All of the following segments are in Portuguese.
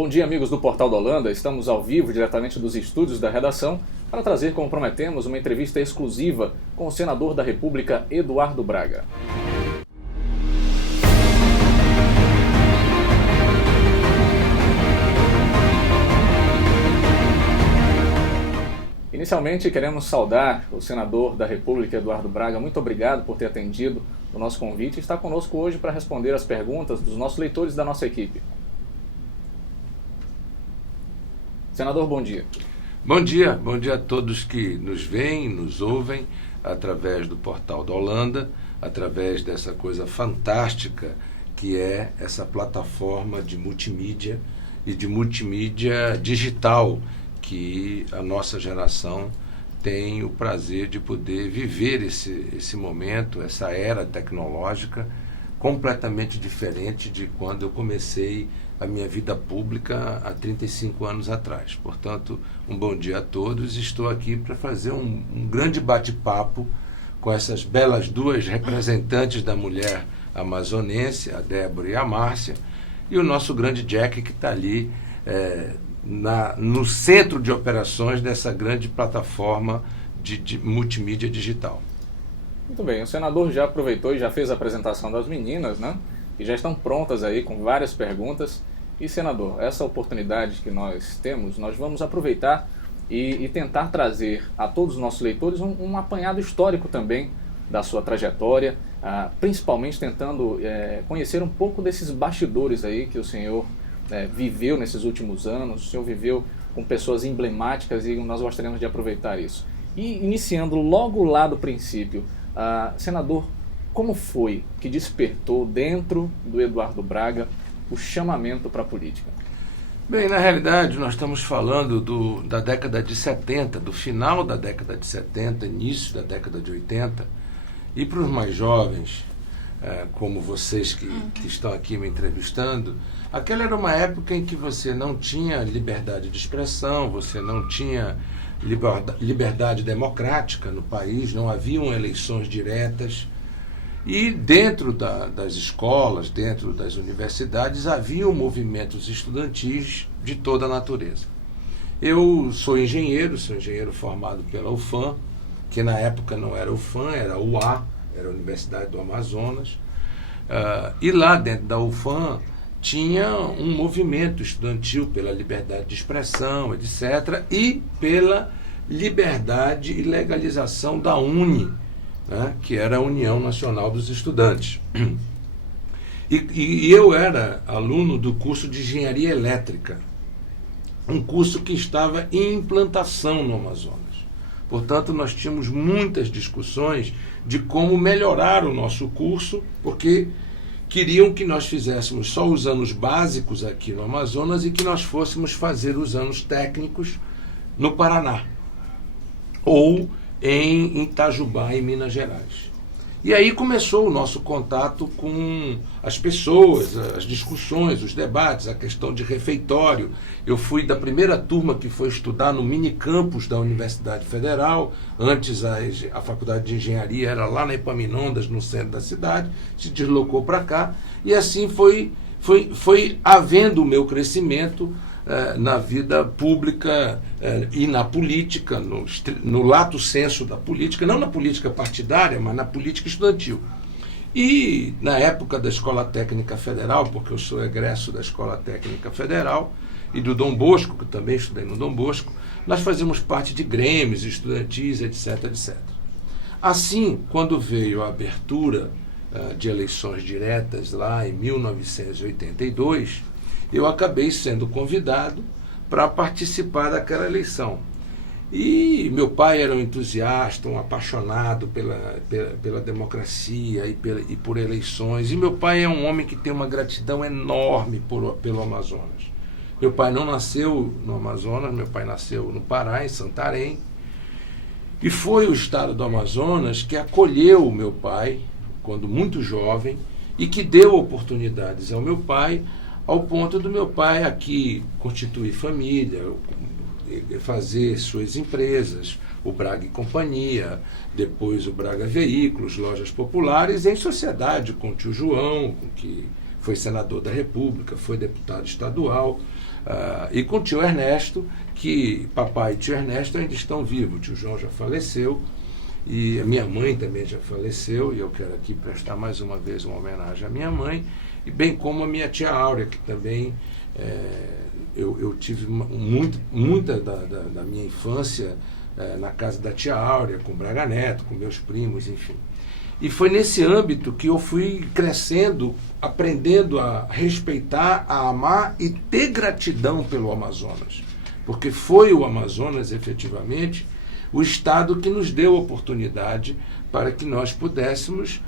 Bom dia, amigos do Portal da Holanda. Estamos ao vivo, diretamente dos estúdios da redação, para trazer, como prometemos, uma entrevista exclusiva com o senador da República, Eduardo Braga. Inicialmente, queremos saudar o senador da República, Eduardo Braga. Muito obrigado por ter atendido o nosso convite e está conosco hoje para responder as perguntas dos nossos leitores da nossa equipe. Senador, bom dia. Bom dia a todos que nos veem, nos ouvem através do Portal da Holanda, através dessa coisa fantástica que é essa plataforma de multimídia e de multimídia digital que a nossa geração tem o prazer de poder viver esse momento, essa era tecnológica completamente diferente de quando eu comecei a minha vida pública há 35 anos atrás. Portanto, um bom dia a todos. Estou aqui para fazer um grande bate-papo com essas belas duas representantes da mulher amazonense, a Débora e a Márcia, e o nosso grande Jack, que está ali no centro de operações dessa grande plataforma de multimídia digital. Muito bem, o senador já aproveitou e já fez a apresentação das meninas, né? E já estão prontas aí com várias perguntas. E, senador, essa oportunidade que nós temos, nós vamos aproveitar e tentar trazer a todos os nossos leitores um apanhado histórico também da sua trajetória, principalmente tentando conhecer um pouco desses bastidores aí que o senhor viveu nesses últimos anos. O senhor viveu com pessoas emblemáticas e nós gostaríamos de aproveitar isso. E iniciando logo lá do princípio, senador, como foi que despertou dentro do Eduardo Braga o chamamento para a política? Bem, na realidade, nós estamos falando da década de 70, do final da década de 70, início da década de 80. E para os mais jovens, como vocês que estão aqui me entrevistando, aquela era uma época em que você não tinha liberdade de expressão, você não tinha liberdade democrática no país, não haviam eleições diretas. E dentro das escolas, dentro das universidades, haviam movimentos estudantis de toda a natureza. Eu sou engenheiro formado pela UFAM, que na época não era UFAM, era UA, era a Universidade do Amazonas. E lá dentro da UFAM tinha um movimento estudantil pela liberdade de expressão, etc., e pela liberdade e legalização da UNE, que era a União Nacional dos Estudantes. E eu era aluno do curso de Engenharia Elétrica, um curso que estava em implantação no Amazonas. Portanto, nós tínhamos muitas discussões de como melhorar o nosso curso, porque queriam que nós fizéssemos só os anos básicos aqui no Amazonas e que nós fôssemos fazer os anos técnicos no Paraná, ou em Itajubá, em Minas Gerais. E aí começou o nosso contato com as pessoas, as discussões, os debates, a questão de refeitório. Eu fui da primeira turma que foi estudar no mini-campus da Universidade Federal. Antes a Faculdade de Engenharia era lá na Epaminondas, no centro da cidade, se deslocou para cá. E assim foi havendo o meu crescimento na vida pública e na política, no lato senso da política, não na política partidária, mas na política estudantil. E na época da Escola Técnica Federal, porque eu sou egresso da Escola Técnica Federal e do Dom Bosco, que também estudei no Dom Bosco, nós fazíamos parte de grêmios estudantis, etc, etc. Assim, quando veio a abertura de eleições diretas lá em 1982, eu acabei sendo convidado para participar daquela eleição. E meu pai era um entusiasta, um apaixonado pela democracia e por eleições. E meu pai é um homem que tem uma gratidão enorme pelo Amazonas. Meu pai não nasceu no Amazonas, meu pai nasceu no Pará, em Santarém. E foi o estado do Amazonas que acolheu o meu pai, quando muito jovem, e que deu oportunidades ao meu pai, ao ponto do meu pai aqui constituir família, fazer suas empresas, o Braga e Companhia, depois o Braga Veículos, Lojas Populares, em sociedade com o tio João, que foi senador da República, foi deputado estadual, E com o tio Ernesto, que papai e tio Ernesto ainda estão vivos. O tio João já faleceu e a minha mãe também já faleceu, e eu quero aqui prestar mais uma vez uma homenagem à minha mãe, e bem como a minha tia Áurea, que também eu tive muita da minha infância na casa da tia Áurea, com Braga Neto, com meus primos, enfim. E foi nesse âmbito que eu fui crescendo, aprendendo a respeitar, a amar e ter gratidão pelo Amazonas. Porque foi o Amazonas, efetivamente, o Estado que nos deu a oportunidade para que nós pudéssemos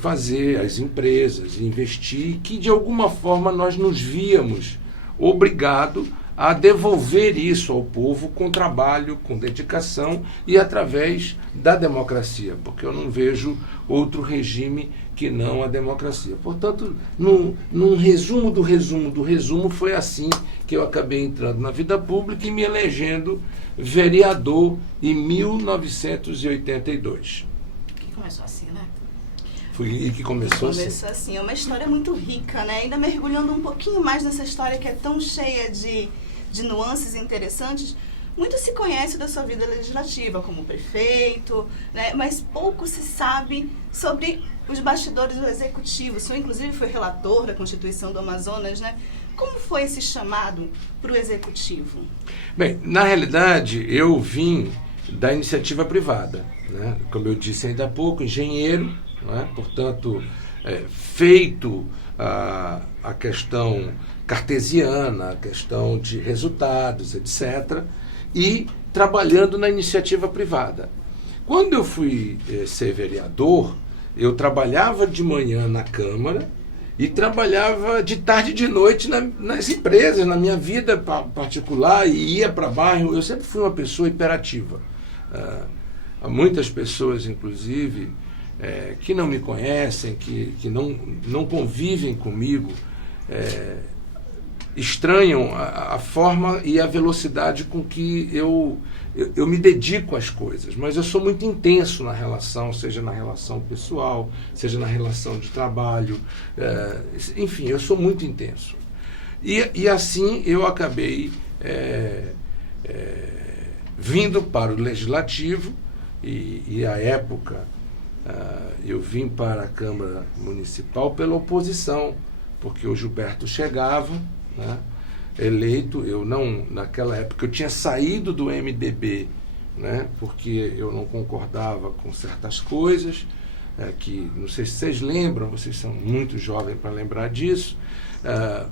fazer as empresas, investir, que de alguma forma nós nos víamos obrigados a devolver isso ao povo com trabalho, com dedicação e através da democracia, porque eu não vejo outro regime que não a democracia. Portanto, num resumo do resumo, foi assim que eu acabei entrando na vida pública e me elegendo vereador em 1982. Que começou assim, né? Começou assim. É uma história muito rica, né? Ainda mergulhando um pouquinho mais nessa história que é tão cheia de nuances interessantes. Muito se conhece da sua vida legislativa como prefeito, né? Mas pouco se sabe sobre os bastidores do executivo. O senhor, inclusive, foi relator da Constituição do Amazonas, né? Como foi esse chamado para o executivo? Bem, na realidade, eu vim da iniciativa privada, né? Como eu disse ainda há pouco, engenheiro, né? Portanto, feito a questão cartesiana, a questão de resultados, etc., e trabalhando na iniciativa privada. Quando eu fui ser vereador, eu trabalhava de manhã na Câmara e trabalhava de tarde e de noite nas empresas, na minha vida particular, e ia para bairro. Eu sempre fui uma pessoa hiperativa. Há muitas pessoas, inclusive, que não me conhecem, que não convivem comigo, estranham a forma e a velocidade com que eu me dedico às coisas, mas eu sou muito intenso na relação, seja na relação pessoal, seja na relação de trabalho, enfim, eu sou muito intenso. E assim eu acabei vindo para o Legislativo, e à época eu vim para a Câmara Municipal pela oposição, porque o Gilberto chegava, né, eleito. Eu não, naquela época eu tinha saído do MDB, né, porque eu não concordava com certas coisas, que não sei se vocês lembram, vocês são muito jovens para lembrar disso.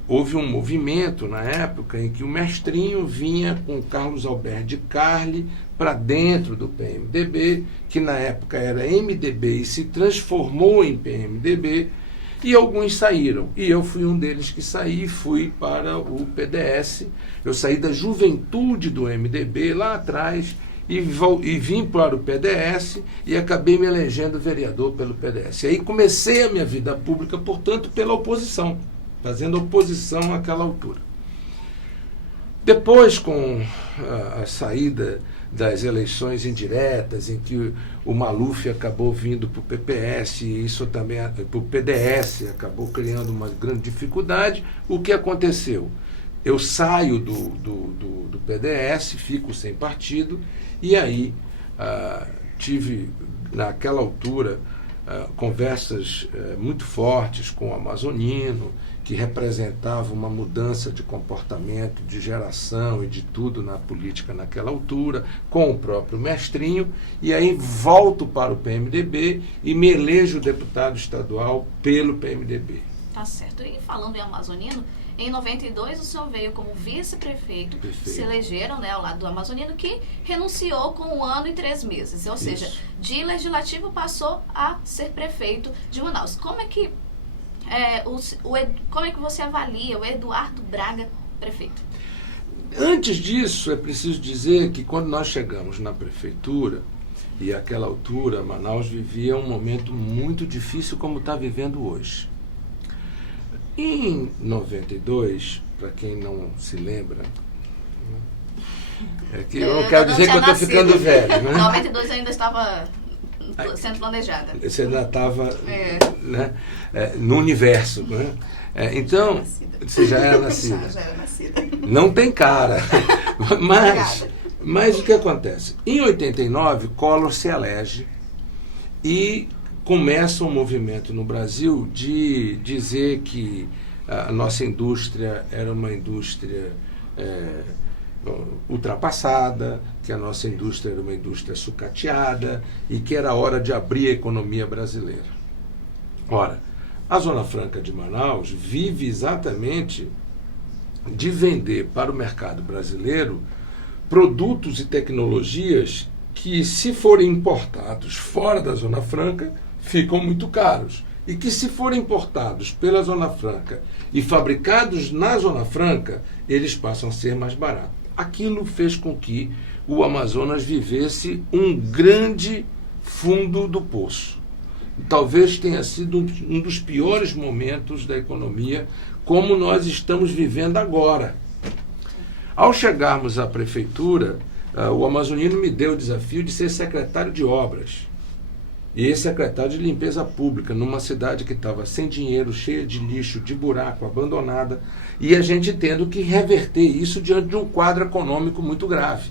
Houve um movimento na época em que o Mestrinho vinha com Carlos Alberto de Carli para dentro do PMDB, que na época era MDB e se transformou em PMDB, e alguns saíram. E eu fui um deles que saí, fui para o PDS. Eu saí da juventude do MDB lá atrás e vim para o PDS e acabei me elegendo vereador pelo PDS. E aí comecei a minha vida pública, portanto, pela oposição, fazendo oposição àquela altura. Depois, com a saída das eleições indiretas, em que o Maluf acabou vindo para o PPS e isso também para o PDS, acabou criando uma grande dificuldade, o que aconteceu? Eu saio do PDS, fico sem partido, e aí tive, naquela altura, conversas muito fortes com o amazonino, que representava uma mudança de comportamento, de geração e de tudo na política naquela altura, com o próprio Mestrinho, e aí volto para o PMDB e me elejo deputado estadual pelo PMDB. Tá certo. E falando em amazonino, em 92 o senhor veio como vice-prefeito, se elegeram, né, ao lado do amazonino, que renunciou com 1 ano e 3 meses, ou seja, de legislativo passou a ser prefeito de Manaus. Como é que você avalia o Eduardo Braga prefeito? Antes disso, é preciso dizer que quando nós chegamos na prefeitura, e àquela altura Manaus vivia um momento muito difícil como está vivendo hoje. Em 92, para quem não se lembra, eu não quero dizer que eu estou ficando velho, né? Em 92 eu ainda estava sendo planejada. Você ainda estava né, no universo. Né? Então, você já era nascida. Já era nascida. Não tem cara. Mas o que acontece? Em 89, Collor se elege e começa um movimento no Brasil de dizer que a nossa indústria era uma indústria ultrapassada, que a nossa indústria era uma indústria sucateada e que era hora de abrir a economia brasileira. Ora, a Zona Franca de Manaus vive exatamente de vender para o mercado brasileiro produtos e tecnologias que, se forem importados fora da Zona Franca, ficam muito caros. E que, se forem importados pela Zona Franca e fabricados na Zona Franca, eles passam a ser mais baratos. Aquilo fez com que o Amazonas vivesse um grande fundo do poço. Talvez tenha sido um dos piores momentos da economia, como nós estamos vivendo agora. Ao chegarmos à prefeitura, o amazonino me deu o desafio de ser secretário de obras e secretário de limpeza pública numa cidade que estava sem dinheiro, cheia de lixo, de buraco, abandonada, e a gente tendo que reverter isso diante de um quadro econômico muito grave.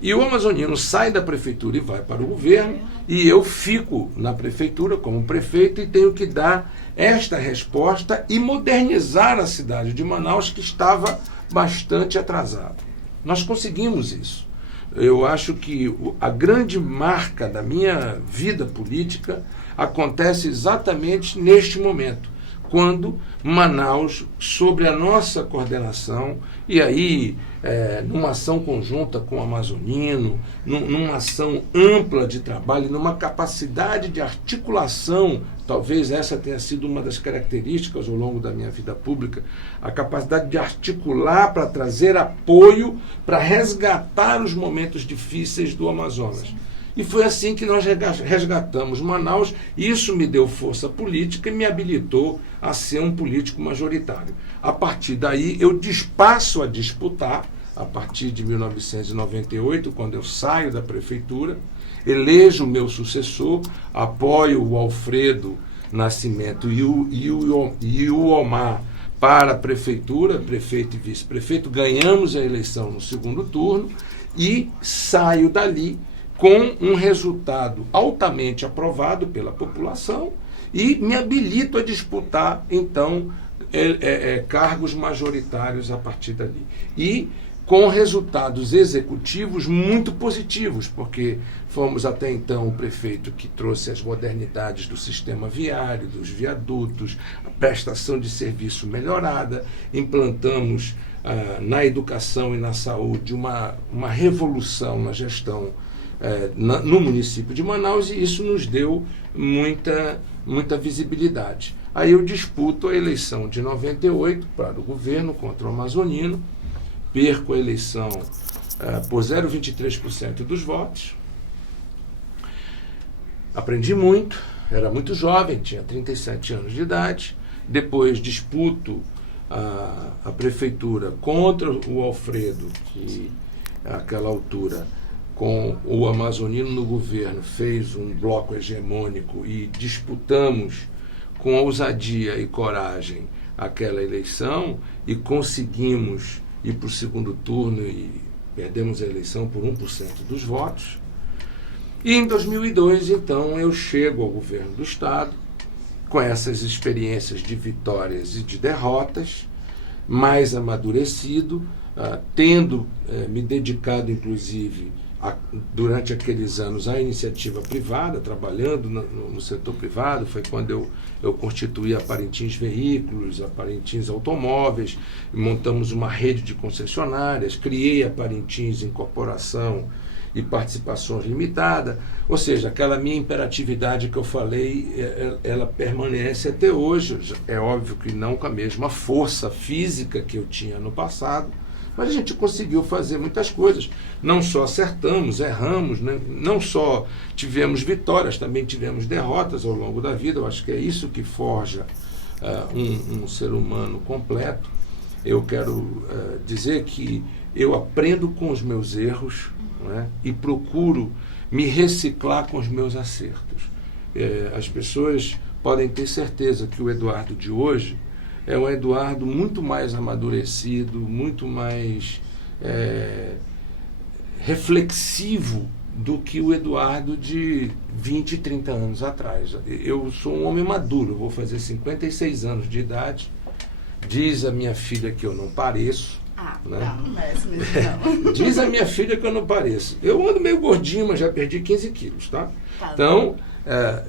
E o amazonino sai da prefeitura e vai para o governo, e eu fico na prefeitura como prefeito e tenho que dar esta resposta e modernizar a cidade de Manaus, que estava bastante atrasada. Nós conseguimos isso. Eu acho que a grande marca da minha vida política acontece exatamente neste momento, quando Manaus, sobre a nossa coordenação, e aí numa ação conjunta com o amazonino, numa ação ampla de trabalho, numa capacidade de articulação, talvez essa tenha sido uma das características ao longo da minha vida pública, a capacidade de articular para trazer apoio, para resgatar os momentos difíceis do Amazonas. E foi assim que nós resgatamos Manaus, e isso me deu força política e me habilitou a ser um político majoritário. A partir daí, eu passo a disputar, a partir de 1998, quando eu saio da prefeitura, elejo o meu sucessor, apoio o Alfredo Nascimento e o Omar para a prefeitura, prefeito e vice-prefeito, ganhamos a eleição no segundo turno e saio dali com um resultado altamente aprovado pela população e me habilito a disputar, então, cargos majoritários a partir dali. E com resultados executivos muito positivos, porque fomos até então o prefeito que trouxe as modernidades do sistema viário, dos viadutos, a prestação de serviço melhorada, implantamos na educação e na saúde uma revolução na gestão no município de Manaus, e isso nos deu muita visibilidade. Aí eu disputo a eleição de 98 para o governo contra o amazonino, perco a eleição por 0,23% dos votos. Aprendi muito, era muito jovem, tinha 37 anos de idade. Depois disputo a prefeitura contra o Alfredo, que àquela altura, com o amazonino no governo, fez um bloco hegemônico e disputamos com ousadia e coragem aquela eleição e conseguimos ir para o segundo turno e perdemos a eleição por 1% dos votos. E em 2002, então, eu chego ao governo do Estado com essas experiências de vitórias e de derrotas, mais amadurecido, tendo me dedicado, inclusive, durante aqueles anos à iniciativa privada, trabalhando no setor privado. Foi quando eu constituí a Parintins Veículos, a Parintins Automóveis, montamos uma rede de concessionárias, criei a Parintins Incorporação e Participações Limitada, ou seja, aquela minha imperatividade que eu falei, ela permanece até hoje. É óbvio que não com a mesma força física que eu tinha no passado, mas a gente conseguiu fazer muitas coisas. Não só acertamos, erramos, né? Não só tivemos vitórias, também tivemos derrotas ao longo da vida. Eu acho que é isso que forja um ser humano completo. Eu quero dizer que eu aprendo com os meus erros, não é? E procuro me reciclar com os meus acertos. As pessoas podem ter certeza que o Eduardo de hoje é um Eduardo muito mais amadurecido, muito mais reflexivo do que o Eduardo de 20, 30 anos atrás. Eu sou um homem maduro, vou fazer 56 anos de idade. Diz a minha filha que eu não pareço. Né? Não merece mesmo, não. Diz a minha filha que eu não pareço. Eu ando meio gordinho, mas já perdi 15 quilos, tá? Então,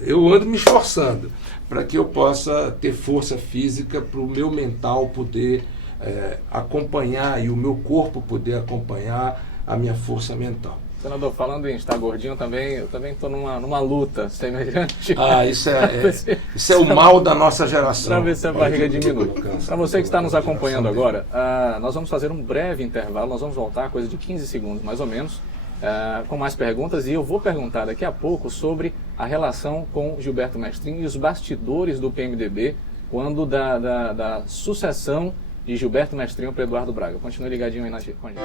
eu ando me esforçando para que eu possa ter força física, para o meu mental poder acompanhar e o meu corpo poder acompanhar a minha força mental. Senador, falando em estar gordinho também, eu também estou numa luta semelhante. Isso é o mal da nossa geração. Para ver se a barriga diminui. Para você que está nos acompanhando agora, nós vamos fazer um breve intervalo, nós vamos voltar, coisa de 15 segundos mais ou menos, com mais perguntas, e eu vou perguntar daqui a pouco sobre a relação com Gilberto Mestrinho e os bastidores do PMDB, quando da sucessão de Gilberto Mestrinho para Eduardo Braga. Continue ligadinho aí com a gente.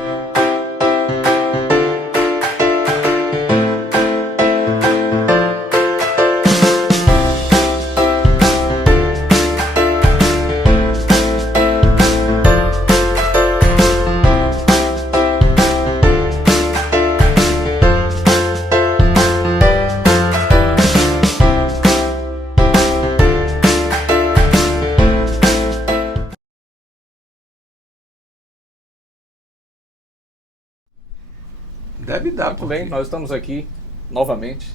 Deve dar. Muito bem, nós estamos aqui novamente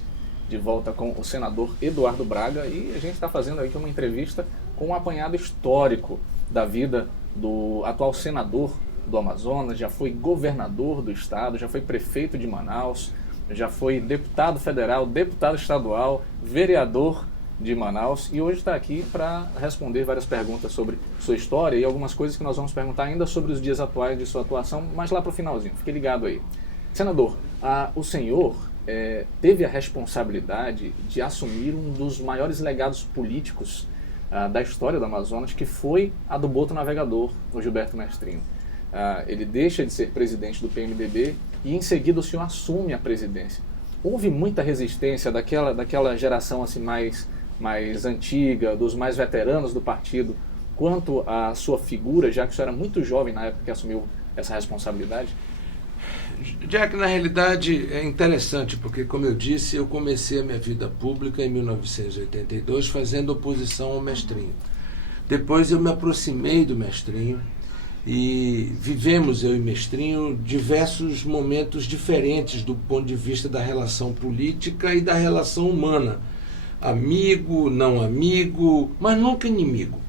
de volta com o senador Eduardo Braga e a gente está fazendo aqui uma entrevista com um apanhado histórico da vida do atual senador do Amazonas, já foi governador do estado, já foi prefeito de Manaus, já foi deputado federal, deputado estadual, vereador de Manaus e hoje está aqui para responder várias perguntas sobre sua história e algumas coisas que nós vamos perguntar ainda sobre os dias atuais de sua atuação, mas lá para o finalzinho, fique ligado aí. Senador, o senhor teve a responsabilidade de assumir um dos maiores legados políticos da história do Amazonas, que foi a do Boto Navegador, o Gilberto Mestrinho. Ele deixa de ser presidente do PMDB e em seguida o senhor assume a presidência. Houve muita resistência daquela geração assim, mais antiga, dos mais veteranos do partido, quanto à sua figura, já que o senhor era muito jovem na época que assumiu essa responsabilidade? Jack, na realidade é interessante, porque como eu disse, eu comecei a minha vida pública em 1982 fazendo oposição ao Mestrinho. Depois eu me aproximei do Mestrinho e vivemos, eu e Mestrinho, diversos momentos diferentes do ponto de vista da relação política e da relação humana. Amigo, não amigo, mas nunca inimigo.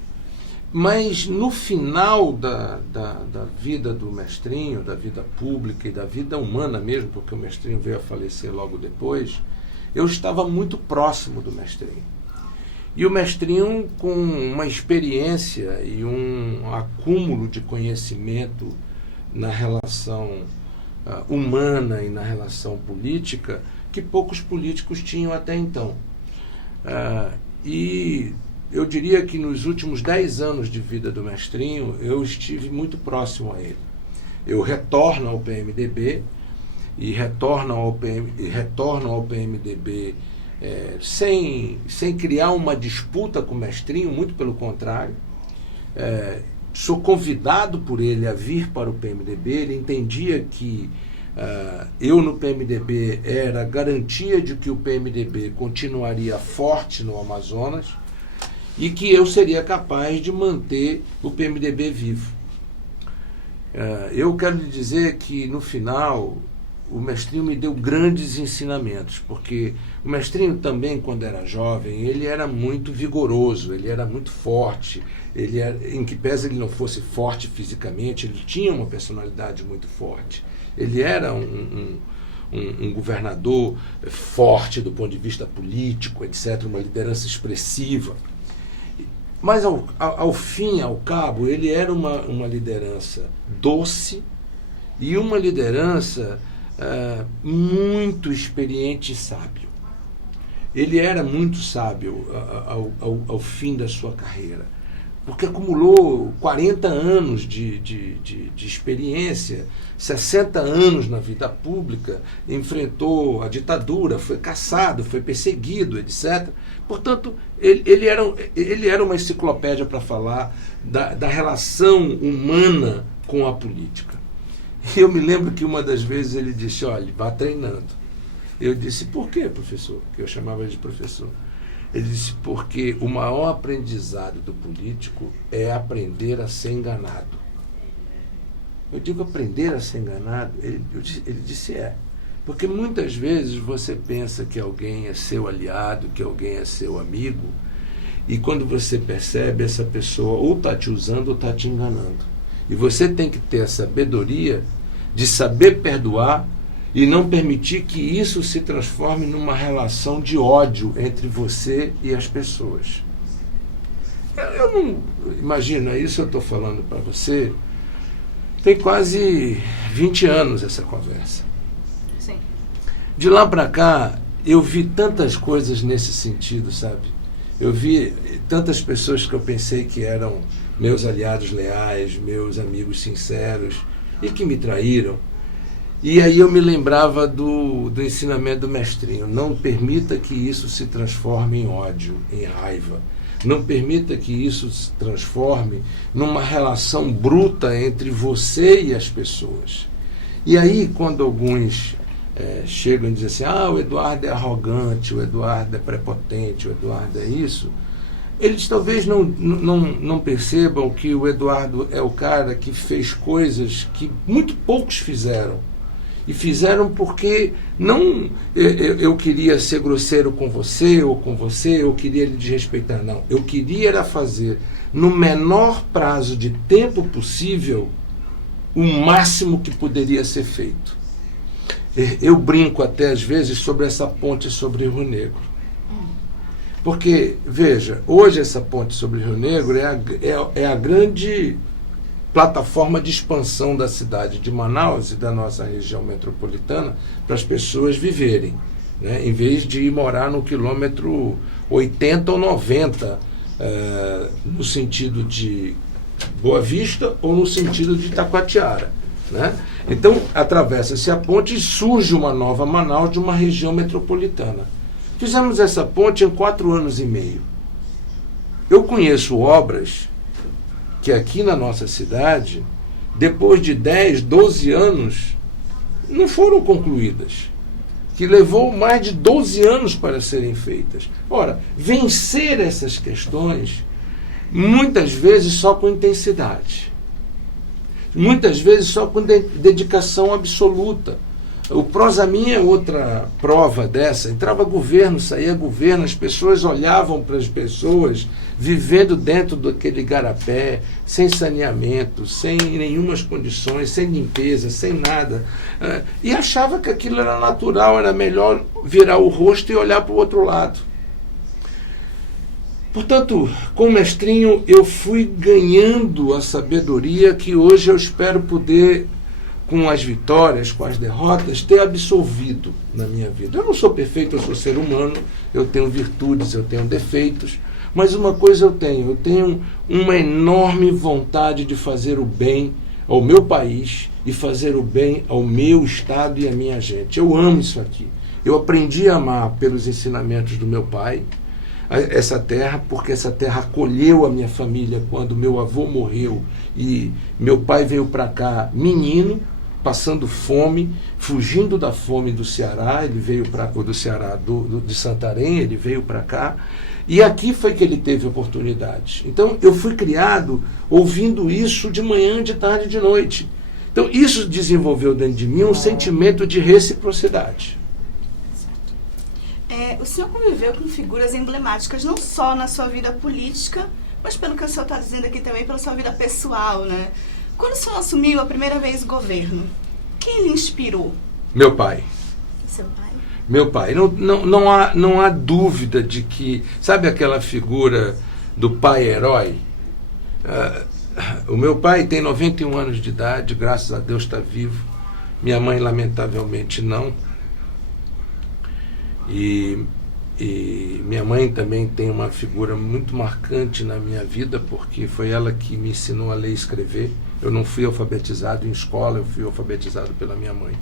Mas no final da vida do Mestrinho, da vida pública e da vida humana mesmo, porque o Mestrinho veio a falecer logo depois, eu estava muito próximo do Mestrinho. E o Mestrinho, com uma experiência e um acúmulo de conhecimento na relação humana e na relação política, que poucos políticos tinham até então. E eu diria que nos últimos 10 anos de vida do Mestrinho, eu estive muito próximo a ele. Eu retorno ao PMDB e retorno ao PMDB sem criar uma disputa com o Mestrinho, muito pelo contrário. Sou convidado por ele a vir para o PMDB, ele entendia que eu no PMDB era garantia de que o PMDB continuaria forte no Amazonas, e que eu seria capaz de manter o PMDB vivo. Eu quero lhe dizer que, no final, o Mestrinho me deu grandes ensinamentos, porque o Mestrinho também, quando era jovem, ele era muito vigoroso, ele era muito forte, em que pese ele não fosse forte fisicamente, ele tinha uma personalidade muito forte. Ele era um governador forte do ponto de vista político, etc., uma liderança expressiva. Mas, ao fim, ao cabo, ele era uma liderança doce e uma liderança muito experiente e sábio. Ele era muito sábio ao fim da sua carreira. porque acumulou 40 anos de experiência, 60 anos na vida pública, enfrentou a ditadura, foi caçado, foi perseguido, etc. Portanto, ele era uma enciclopédia para falar da relação humana com a política. E eu me lembro que uma das vezes ele disse, olha, vá treinando. Eu disse, por quê, professor? Que eu chamava ele de professor. Ele disse, porque o maior aprendizado do político é aprender a ser enganado. Eu digo aprender a ser enganado? Ele disse, porque muitas vezes você pensa que alguém é seu aliado, que alguém é seu amigo, e quando você percebe, essa pessoa ou está te usando ou está te enganando. E você tem que ter a sabedoria de saber perdoar e não permitir que isso se transforme numa relação de ódio entre você e as pessoas. Eu não... Imagina, isso eu estou falando para você, tem quase 20 anos essa conversa. Sim. De lá para cá, eu vi tantas coisas nesse sentido, sabe? Eu vi tantas pessoas que eu pensei que eram meus aliados leais, meus amigos sinceros, e que me traíram. E aí eu me lembrava do ensinamento do mestrinho. Não permita que isso se transforme em ódio, em raiva. Não permita que isso se transforme numa relação bruta entre você e as pessoas. E aí, quando alguns chegam e dizem assim, o Eduardo é arrogante, o Eduardo é prepotente, o Eduardo é isso, eles talvez não percebam que o Eduardo é o cara que fez coisas que muito poucos fizeram. E fizeram porque não eu queria ser grosseiro com você, ou eu queria lhe desrespeitar, não. Eu queria era fazer, no menor prazo de tempo possível, o máximo que poderia ser feito. Eu brinco até às vezes sobre essa ponte sobre Rio Negro. Porque, veja, hoje essa ponte sobre Rio Negro é a grande plataforma de expansão da cidade de Manaus e da nossa região metropolitana para as pessoas viverem, né? Em vez de ir morar no quilômetro 80 ou 90, no sentido de Boa Vista ou no sentido de Itacoatiara, né? Então, atravessa-se a ponte e surge uma nova Manaus de uma região metropolitana. Fizemos essa ponte em 4 anos e meio. Eu conheço obras que aqui na nossa cidade, depois de 10, 12 anos, não foram concluídas. Que levou mais de 12 anos para serem feitas. Ora, vencer essas questões, muitas vezes só com intensidade. Muitas vezes só com dedicação absoluta. O Prosamin é outra prova dessa. Entrava governo, saía governo, as pessoas olhavam para as pessoas vivendo dentro daquele igarapé, sem saneamento, sem nenhumas condições, sem limpeza, sem nada. E achava que aquilo era natural, era melhor virar o rosto e olhar para o outro lado. Portanto, com o mestrinho, eu fui ganhando a sabedoria que hoje eu espero poder, com as vitórias, com as derrotas, ter absorvido na minha vida. Eu não sou perfeito, eu sou ser humano, eu tenho virtudes, eu tenho defeitos, mas uma coisa eu tenho uma enorme vontade de fazer o bem ao meu país e fazer o bem ao meu estado e à minha gente. Eu amo isso aqui. Eu aprendi a amar pelos ensinamentos do meu pai, essa terra, porque essa terra acolheu a minha família quando meu avô morreu e meu pai veio para cá menino, passando fome, fugindo da fome do Ceará, ele veio para do Ceará, de Santarém, ele veio para cá, e aqui foi que ele teve oportunidades. Então eu fui criado ouvindo isso de manhã, de tarde e de noite. Então isso desenvolveu dentro de mim um sentimento de reciprocidade. O senhor conviveu com figuras emblemáticas, não só na sua vida política, mas pelo que o senhor está dizendo aqui também, pela sua vida pessoal, né? Quando o senhor assumiu a primeira vez o governo, quem lhe inspirou? Meu pai. Seu pai? Meu pai. Não há dúvida de que... Sabe aquela figura do pai herói? O meu pai tem 91 anos de idade, graças a Deus está vivo. Minha mãe, lamentavelmente, não. E E minha mãe também tem uma figura muito marcante na minha vida, porque foi ela que me ensinou a ler e escrever. Eu não fui alfabetizado em escola, eu fui alfabetizado pela minha mãe.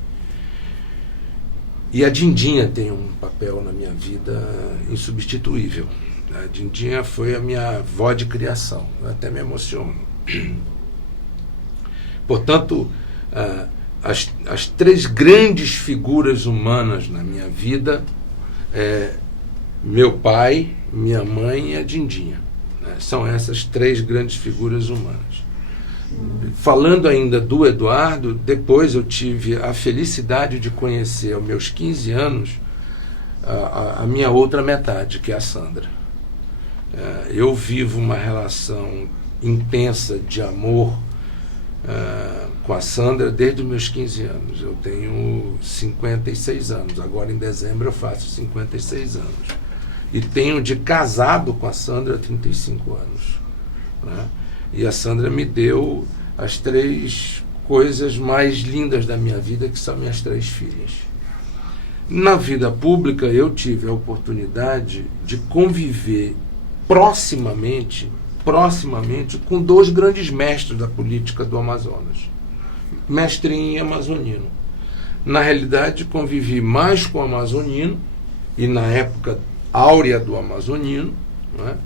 E a Dindinha tem um papel na minha vida insubstituível. A Dindinha foi a minha avó de criação. Eu até me emociono. Portanto, as três grandes figuras humanas na minha vida meu pai, minha mãe e a Dindinha, né? São essas três grandes figuras humanas. Falando ainda do Eduardo, depois eu tive a felicidade de conhecer, aos meus 15 anos, a minha outra metade, que é a Sandra. Eu vivo uma relação intensa de amor com a Sandra desde os meus 15 anos. Eu tenho 56 anos, agora em dezembro eu faço 56 anos. E tenho de casado com a Sandra 35 anos. Né? E a Sandra me deu as três coisas mais lindas da minha vida, que são minhas três filhas. Na vida pública, eu tive a oportunidade de conviver proximamente com dois grandes mestres da política do Amazonas, Mestrinho e Amazonino. Na realidade, convivi mais com o Amazonino, e na época áurea do Amazonino, né?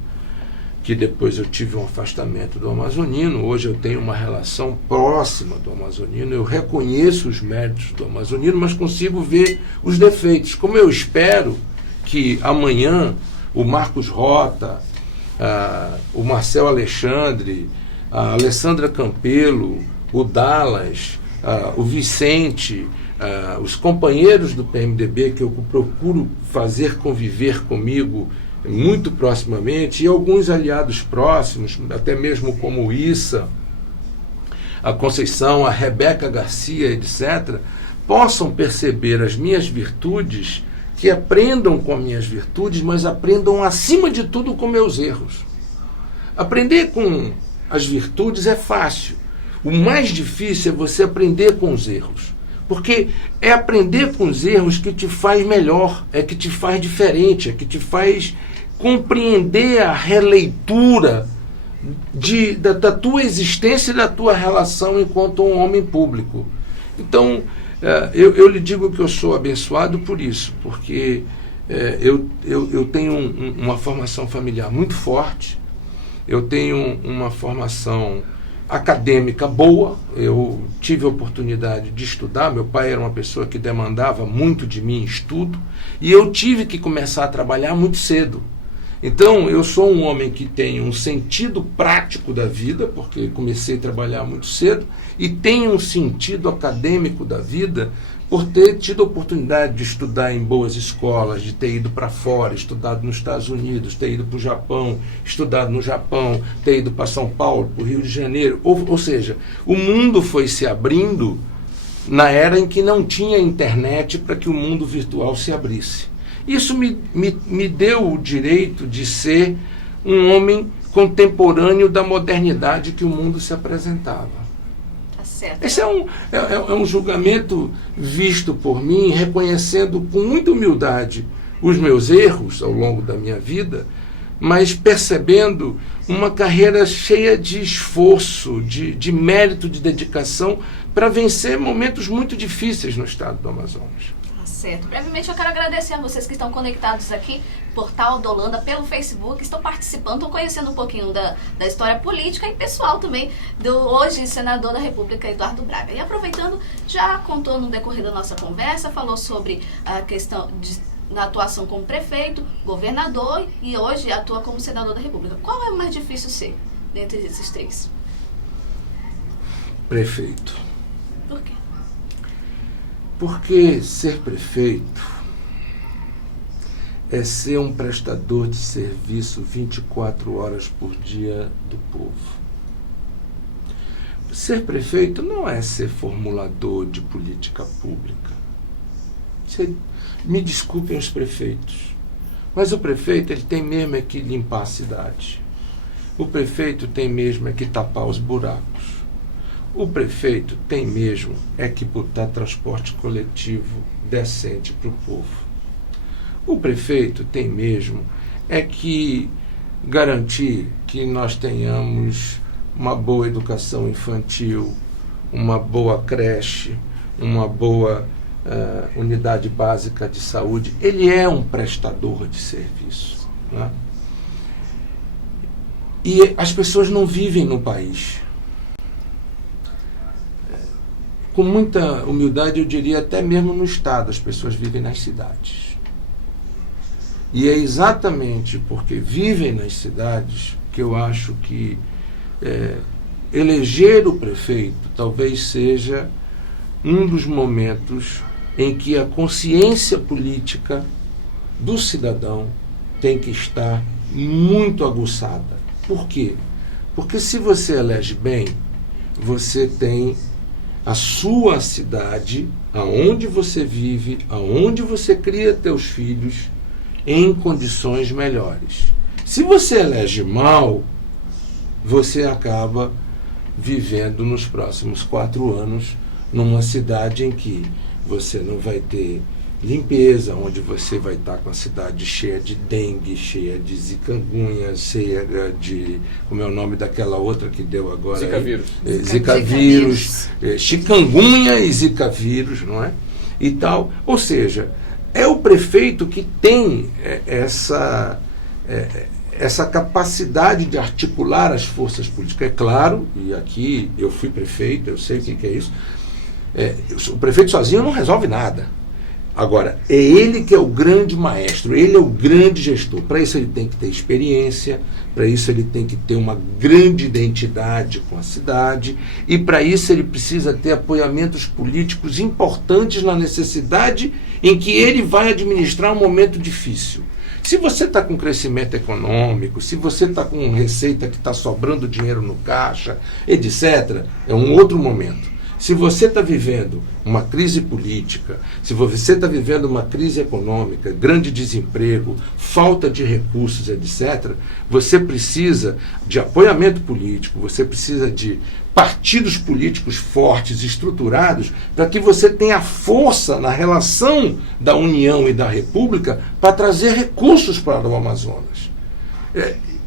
Que depois eu tive um afastamento do Amazonino. Hoje eu tenho uma relação próxima do Amazonino, eu reconheço os méritos do Amazonino, mas consigo ver os defeitos. Como eu espero que amanhã o Marcos Rota, o Marcel Alexandre, a Alessandra Campelo, o Dallas, o Vicente, os companheiros do PMDB que eu procuro fazer conviver comigo muito proximamente, e alguns aliados próximos, até mesmo como o Issa, a Conceição, a Rebeca Garcia, etc., possam perceber as minhas virtudes, que aprendam com as minhas virtudes, mas aprendam acima de tudo com meus erros. Aprender com as virtudes é fácil. O mais difícil é você aprender com os erros. Porque é aprender com os erros que te faz melhor, é que te faz diferente, é que te faz compreender a releitura da tua existência e da tua relação enquanto um homem público. Então, eu lhe digo que eu sou abençoado por isso, porque eu tenho uma formação familiar muito forte, eu tenho uma formação acadêmica boa, eu tive a oportunidade de estudar, meu pai era uma pessoa que demandava muito de mim em estudo, e eu tive que começar a trabalhar muito cedo. Então, eu sou um homem que tem um sentido prático da vida, porque comecei a trabalhar muito cedo, e tenho um sentido acadêmico da vida por ter tido a oportunidade de estudar em boas escolas, de ter ido para fora, estudado nos Estados Unidos, ter ido para o Japão, estudado no Japão, ter ido para São Paulo, para o Rio de Janeiro. Ou seja, o mundo foi se abrindo na era em que não tinha internet para que o mundo virtual se abrisse. Isso me deu o direito de ser um homem contemporâneo da modernidade que o mundo se apresentava. Tá certo. Esse é um julgamento visto por mim, reconhecendo com muita humildade os meus erros ao longo da minha vida, mas percebendo uma carreira cheia de esforço, de mérito, de dedicação, para vencer momentos muito difíceis no estado do Amazonas. Certo. Brevemente eu quero agradecer a vocês que estão conectados aqui, Portal da Holanda, pelo Facebook, estão participando, estão conhecendo um pouquinho da história política e pessoal também do hoje senador da República, Eduardo Braga. E aproveitando, já contou no decorrer da nossa conversa, falou sobre a questão da atuação como prefeito, governador e hoje atua como senador da República. Qual é o mais difícil ser dentre esses três? Prefeito. Por quê? Porque ser prefeito é ser um prestador de serviço 24 horas por dia do povo. Ser prefeito não é ser formulador de política pública. Me desculpem os prefeitos, mas o prefeito ele tem mesmo é que limpar a cidade. O prefeito tem mesmo é que tapar os buracos. O prefeito tem mesmo é que botar transporte coletivo decente para o povo. O prefeito tem mesmo que garantir que nós tenhamos uma boa educação infantil, uma boa creche, uma boa unidade básica de saúde. Ele é um prestador de serviço, né? E as pessoas não vivem no país. Com muita humildade, eu diria até mesmo no Estado, as pessoas vivem nas cidades. E é exatamente porque vivem nas cidades que eu acho que eleger o prefeito talvez seja um dos momentos em que a consciência política do cidadão tem que estar muito aguçada. Por quê? Porque se você elege bem, você tem a sua cidade, aonde você vive, aonde você cria teus filhos, em condições melhores. Se você elege mal, você acaba vivendo nos próximos 4 anos numa cidade em que você não vai ter limpeza, onde você vai estar com a cidade cheia de dengue, cheia de zicangunha, cheia de... como é o nome daquela outra que deu agora? Zika vírus. Zika vírus, chikungunya e zika vírus, não é? E tal. Ou seja, é o prefeito que tem essa capacidade de articular as forças políticas. É claro, e aqui eu fui prefeito, eu sei o que é isso. O prefeito sozinho não resolve nada. Agora, é ele que é o grande maestro, ele é o grande gestor. Para isso ele tem que ter experiência, para isso ele tem que ter uma grande identidade com a cidade, e para isso ele precisa ter apoiamentos políticos importantes na necessidade em que ele vai administrar um momento difícil. Se você está com crescimento econômico, se você está com receita que está sobrando dinheiro no caixa, etc., é um outro momento. Se você está vivendo uma crise política, se você está vivendo uma crise econômica, grande desemprego, falta de recursos, etc., você precisa de apoiamento político, você precisa de partidos políticos fortes, estruturados, para que você tenha força na relação da União e da República para trazer recursos para o Amazonas.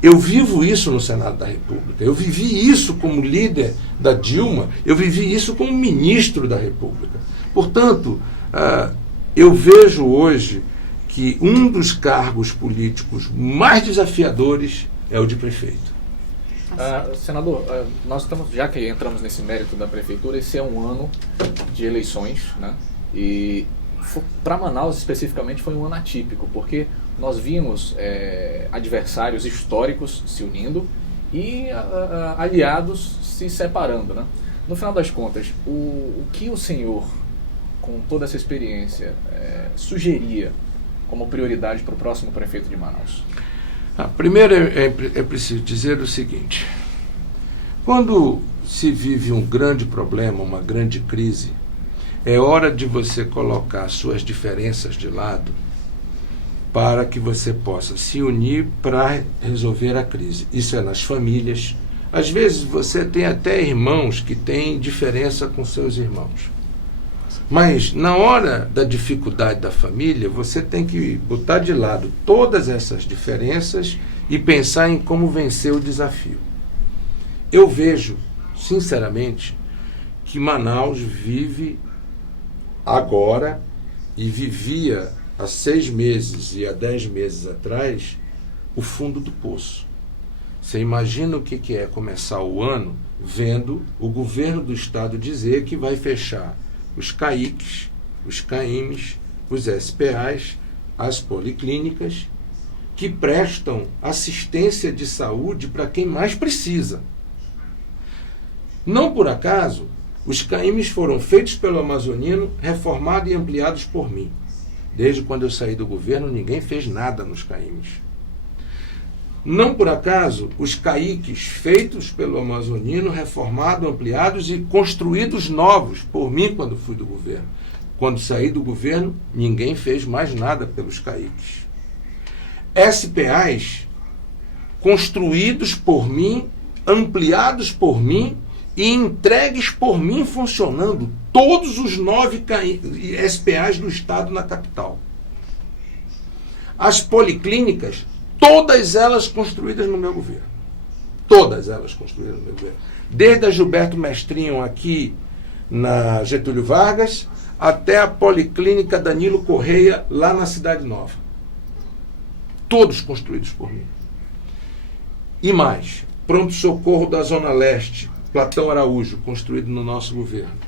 Eu vivo isso no Senado da República, eu vivi isso como líder da Dilma, eu vivi isso como ministro da República. Portanto, eu vejo hoje que um dos cargos políticos mais desafiadores é o de prefeito. Senador, nós estamos, já que entramos nesse mérito da prefeitura, esse é um ano de eleições, né? E para Manaus especificamente foi um ano atípico, porque nós vimos adversários históricos se unindo e aliados se separando, né? No final das contas, o que o senhor, com toda essa experiência, sugeria como prioridade para o próximo prefeito de Manaus? Primeiro é preciso dizer o seguinte: quando se vive um grande problema, uma grande crise, é hora de você colocar suas diferenças de lado para que você possa se unir para resolver a crise. Isso é nas famílias. Às vezes você tem até irmãos que têm diferença com seus irmãos. Mas na hora da dificuldade da família, você tem que botar de lado todas essas diferenças e pensar em como vencer o desafio. Eu vejo, sinceramente, que Manaus vive agora e vivia há 6 meses e há 10 meses atrás o fundo do poço. Você imagina o que é começar o ano vendo o governo do estado dizer que vai fechar os CAICs, os CAIMs, os SPAs, as policlínicas, que prestam assistência de saúde para quem mais precisa. Não por acaso, os CAIMs foram feitos pelo Amazonino, reformados e ampliados por mim. Desde quando eu saí do governo, ninguém fez nada nos CAIMs. Não por acaso, os CAICs feitos pelo Amazonino, reformados, ampliados e construídos novos por mim quando fui do governo. Quando saí do governo, ninguém fez mais nada pelos CAICs. SPAs construídos por mim, ampliados por mim e entregues por mim funcionando, todos os 9 SPAs do estado na capital. As policlínicas, todas elas construídas no meu governo. Todas elas construídas no meu governo. Desde a Gilberto Mestrinho aqui na Getúlio Vargas, até a Policlínica Danilo Correia, lá na Cidade Nova. Todos construídos por mim. E mais, pronto-socorro da Zona Leste, Platão Araújo, construído no nosso governo.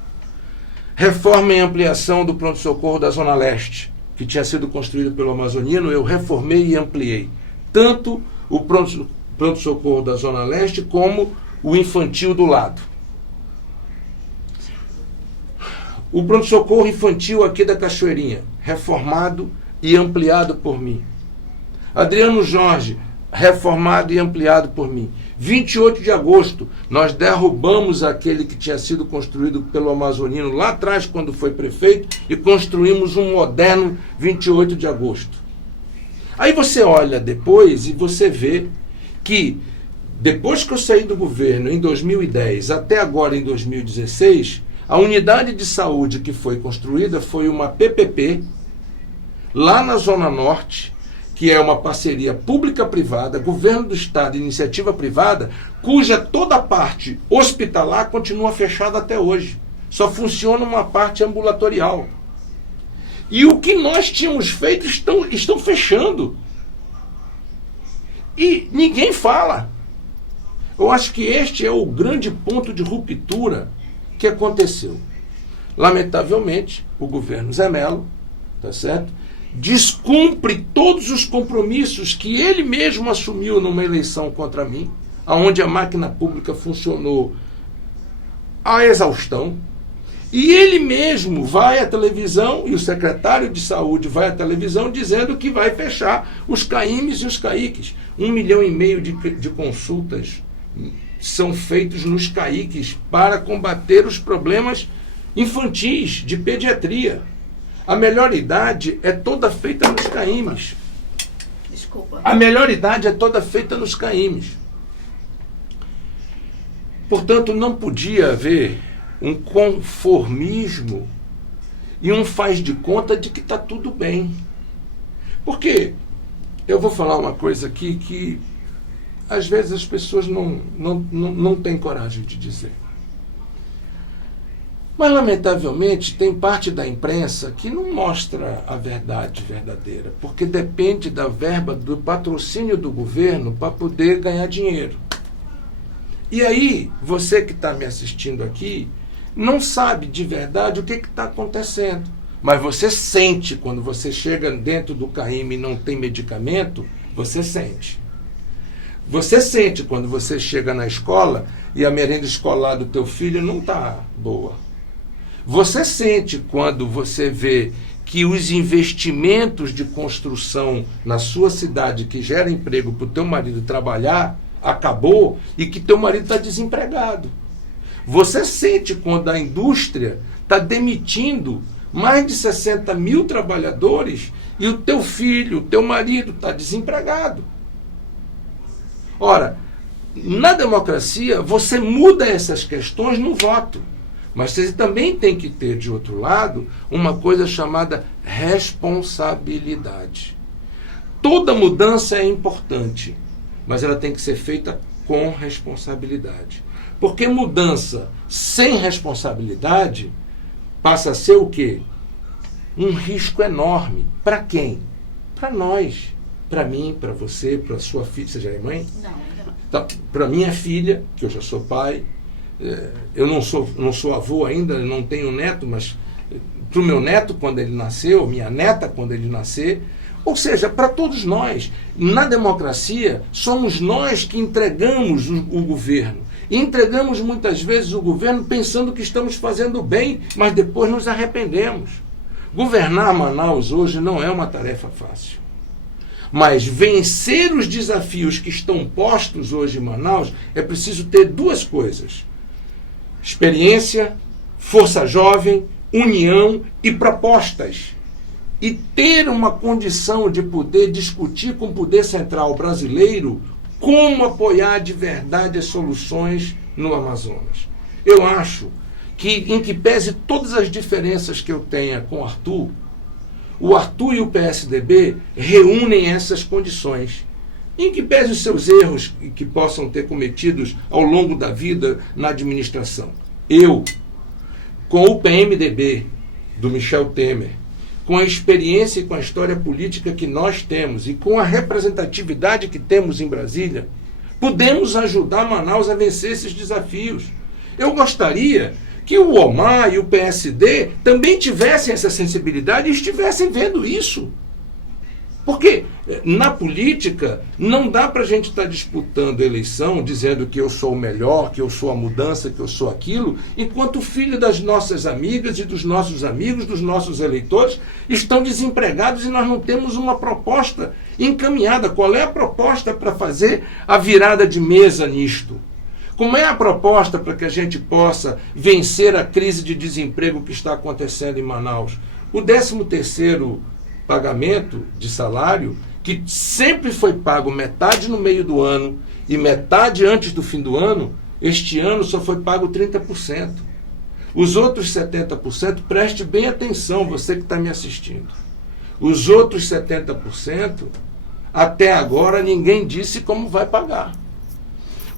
Reforma e ampliação do pronto-socorro da Zona Leste, que tinha sido construído pelo Amazonino, eu reformei e ampliei. Tanto o pronto-socorro da Zona Leste como o infantil do lado. O pronto-socorro infantil aqui da Cachoeirinha, reformado e ampliado por mim. Adriano Jorge, reformado e ampliado por mim. 28 de agosto, nós derrubamos aquele que tinha sido construído pelo Amazonino lá atrás, quando foi prefeito, e construímos um moderno 28 de agosto. Aí você olha depois e você vê que, depois que eu saí do governo, em 2010, até agora em 2016, a unidade de saúde que foi construída foi uma PPP, lá na Zona Norte, que é uma parceria pública-privada, governo do Estado e iniciativa privada, cuja toda a parte hospitalar continua fechada até hoje. Só funciona uma parte ambulatorial. E o que nós tínhamos feito estão fechando. E ninguém fala. Eu acho que este é o grande ponto de ruptura que aconteceu. Lamentavelmente, o governo Zé Melo, tá certo? Descumpre todos os compromissos que ele mesmo assumiu numa eleição contra mim, onde a máquina pública funcionou à exaustão, e ele mesmo vai à televisão, e o secretário de saúde vai à televisão dizendo que vai fechar os CAIMs e os CAICs. 1,5 milhão de consultas são feitos nos CAICs para combater os problemas infantis de pediatria. A melhor idade é toda feita nos CAIMs. Desculpa. A melhor idade é toda feita nos CAIMs. Portanto, não podia haver um conformismo e um faz de conta de que está tudo bem. Porque eu vou falar uma coisa aqui que às vezes as pessoas não têm coragem de dizer. Mas, lamentavelmente, tem parte da imprensa que não mostra a verdade verdadeira, porque depende da verba do patrocínio do governo para poder ganhar dinheiro. E aí, você que está me assistindo aqui, não sabe de verdade o que está acontecendo. Mas você sente, quando você chega dentro do CAIM e não tem medicamento, você sente. Você sente quando você chega na escola e a merenda escolar do teu filho não está boa. Você sente quando você vê que os investimentos de construção na sua cidade que gera emprego para o teu marido trabalhar acabou e que teu marido está desempregado. Você sente quando a indústria está demitindo mais de 60 mil trabalhadores e o teu filho, o teu marido está desempregado. Ora, na democracia você muda essas questões no voto. Mas você também tem que ter, de outro lado, uma coisa chamada responsabilidade. Toda mudança é importante, mas ela tem que ser feita com responsabilidade. Porque mudança sem responsabilidade passa a ser o quê? Um risco enorme. Para quem? Para nós. Para mim, para você, para sua filha. Você já é mãe? Não, ainda não. Então, para minha filha, que eu já sou pai. Eu não sou avô ainda, não tenho neto, mas para o meu neto quando ele nasceu, minha neta quando ele nascer, ou seja, para todos nós. Na democracia, somos nós que entregamos o governo. E entregamos muitas vezes o governo pensando que estamos fazendo bem, mas depois nos arrependemos. Governar Manaus hoje não é uma tarefa fácil. Mas vencer os desafios que estão postos hoje em Manaus, é preciso ter duas coisas: experiência, força jovem, união e propostas. E ter uma condição de poder discutir com o poder central brasileiro como apoiar de verdade as soluções no Amazonas. Eu acho que, em que pese todas as diferenças que eu tenha com Arthur, o Arthur e o PSDB reúnem essas condições. Em que pese os seus erros que possam ter cometidos ao longo da vida na administração. Eu, com o PMDB do Michel Temer, com a experiência e com a história política que nós temos e com a representatividade que temos em Brasília, podemos ajudar Manaus a vencer esses desafios. Eu gostaria que o Omar e o PSD também tivessem essa sensibilidade e estivessem vendo isso. Porque na política não dá para a gente estar disputando eleição dizendo que eu sou o melhor, que eu sou a mudança, que eu sou aquilo, enquanto o filho das nossas amigas e dos nossos amigos, dos nossos eleitores, estão desempregados e nós não temos uma proposta encaminhada. Qual é a proposta para fazer a virada de mesa nisto? Como é a proposta para que a gente possa vencer a crise de desemprego que está acontecendo em Manaus? O 13º pagamento de salário, que sempre foi pago metade no meio do ano e metade antes do fim do ano, este ano só foi pago 30%. Os outros 70%, preste bem atenção, você que está me assistindo. Os outros 70%, até agora ninguém disse como vai pagar.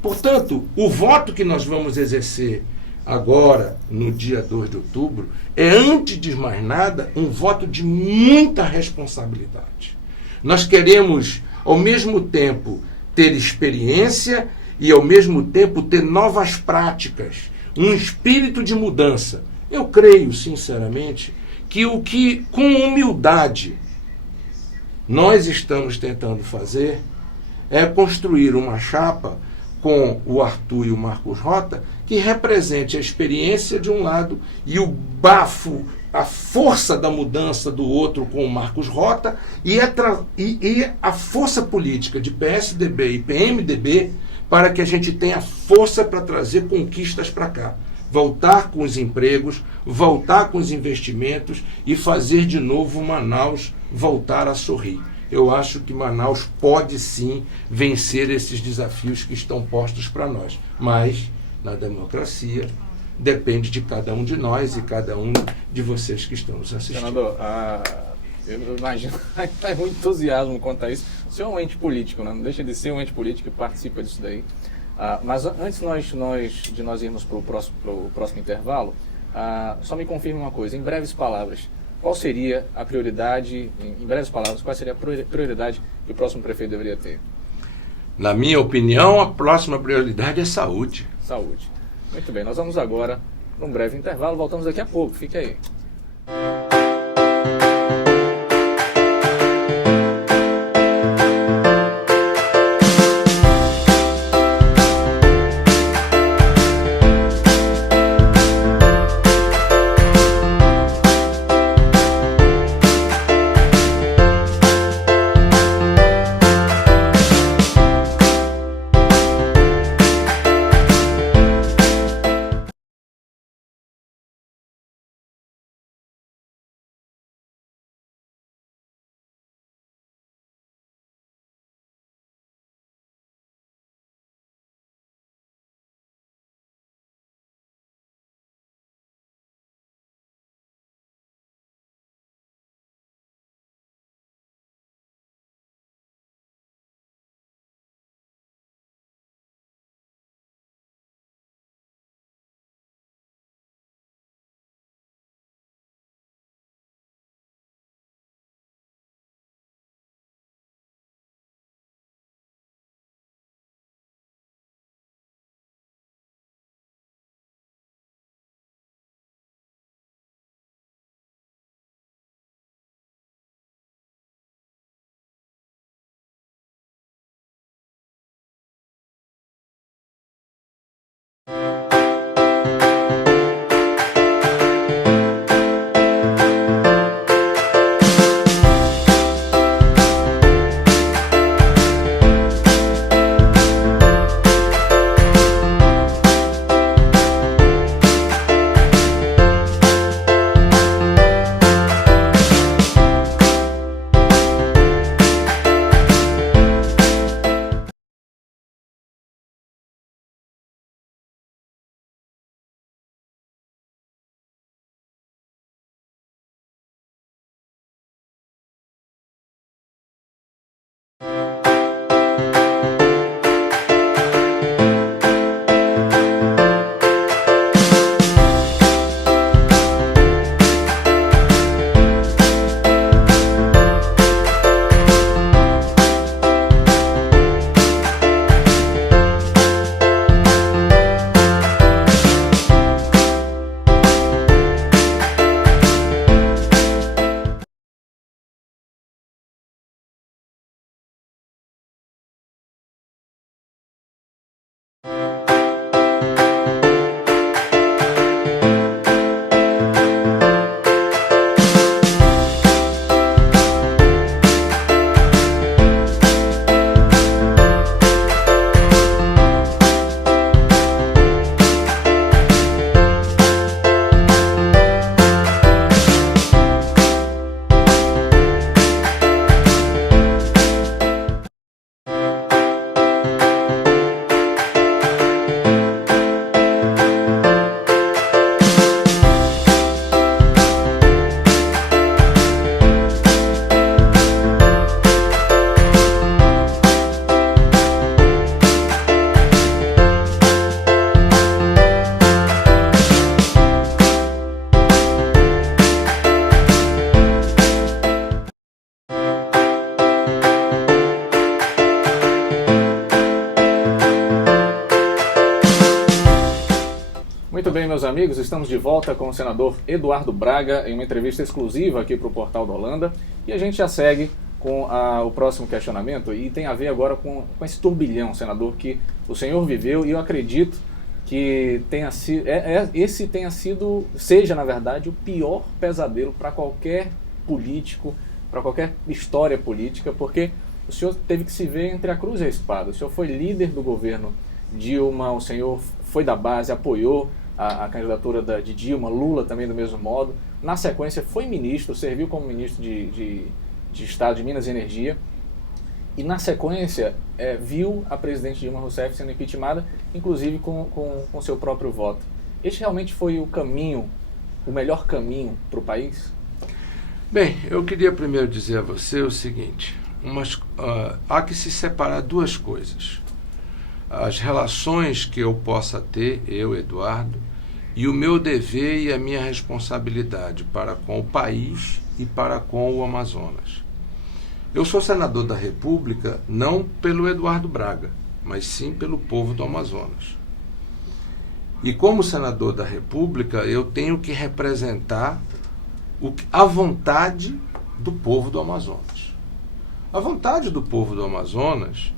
Portanto, o voto que nós vamos exercer agora, no dia 2 de outubro, é, antes de mais nada, um voto de muita responsabilidade. Nós queremos, ao mesmo tempo, ter experiência e, ao mesmo tempo, ter novas práticas, um espírito de mudança. Eu creio, sinceramente, que o que, com humildade, nós estamos tentando fazer é construir uma chapa com o Arthur e o Marcos Rota, que represente a experiência de um lado e o bafo, a força da mudança do outro com o Marcos Rota e a força política de PSDB e PMDB para que a gente tenha força para trazer conquistas para cá. Voltar com os empregos, voltar com os investimentos e fazer de novo Manaus voltar a sorrir. Eu acho que Manaus pode sim vencer esses desafios que estão postos para nós. Mas, na democracia, depende de cada um de nós e cada um de vocês que estão nos assistindo. Senador, eu imagino que tem muito entusiasmo quanto a isso. O senhor é um ente político, né? Não deixa de ser um ente político que participa disso daí. Mas antes de nós irmos para o próximo intervalo, só me confirme uma coisa, em breves palavras. Qual seria a prioridade, em breves palavras, qual seria a prioridade que o próximo prefeito deveria ter? Na minha opinião, a próxima prioridade é saúde. Saúde. Muito bem, nós vamos agora para um breve intervalo, voltamos daqui a pouco, fique aí. Muito bem, meus amigos, estamos de volta com o senador Eduardo Braga em uma entrevista exclusiva aqui para o Portal da Holanda. E a gente já segue com o próximo questionamento e tem a ver agora com esse turbilhão, senador, que o senhor viveu, e eu acredito que esse seja, na verdade, o pior pesadelo para qualquer político, para qualquer história política, porque o senhor teve que se ver entre a cruz e a espada. O senhor foi líder do governo Dilma, o senhor foi da base, apoiou a candidatura de Dilma, Lula também do mesmo modo. Na sequência foi ministro, serviu como ministro de Estado de Minas e Energia. E na sequência viu a presidente Dilma Rousseff sendo impeachmentada, inclusive com seu próprio voto. Este realmente foi o melhor caminho para o país? Bem, eu queria primeiro dizer a você o seguinte: há que se separar duas coisas. As relações que eu possa ter, eu, Eduardo, e o meu dever e a minha responsabilidade para com o país e para com o Amazonas. Eu sou senador da República não pelo Eduardo Braga, mas sim pelo povo do Amazonas. E como senador da República, eu tenho que representar a vontade do povo do Amazonas. A vontade do povo do Amazonas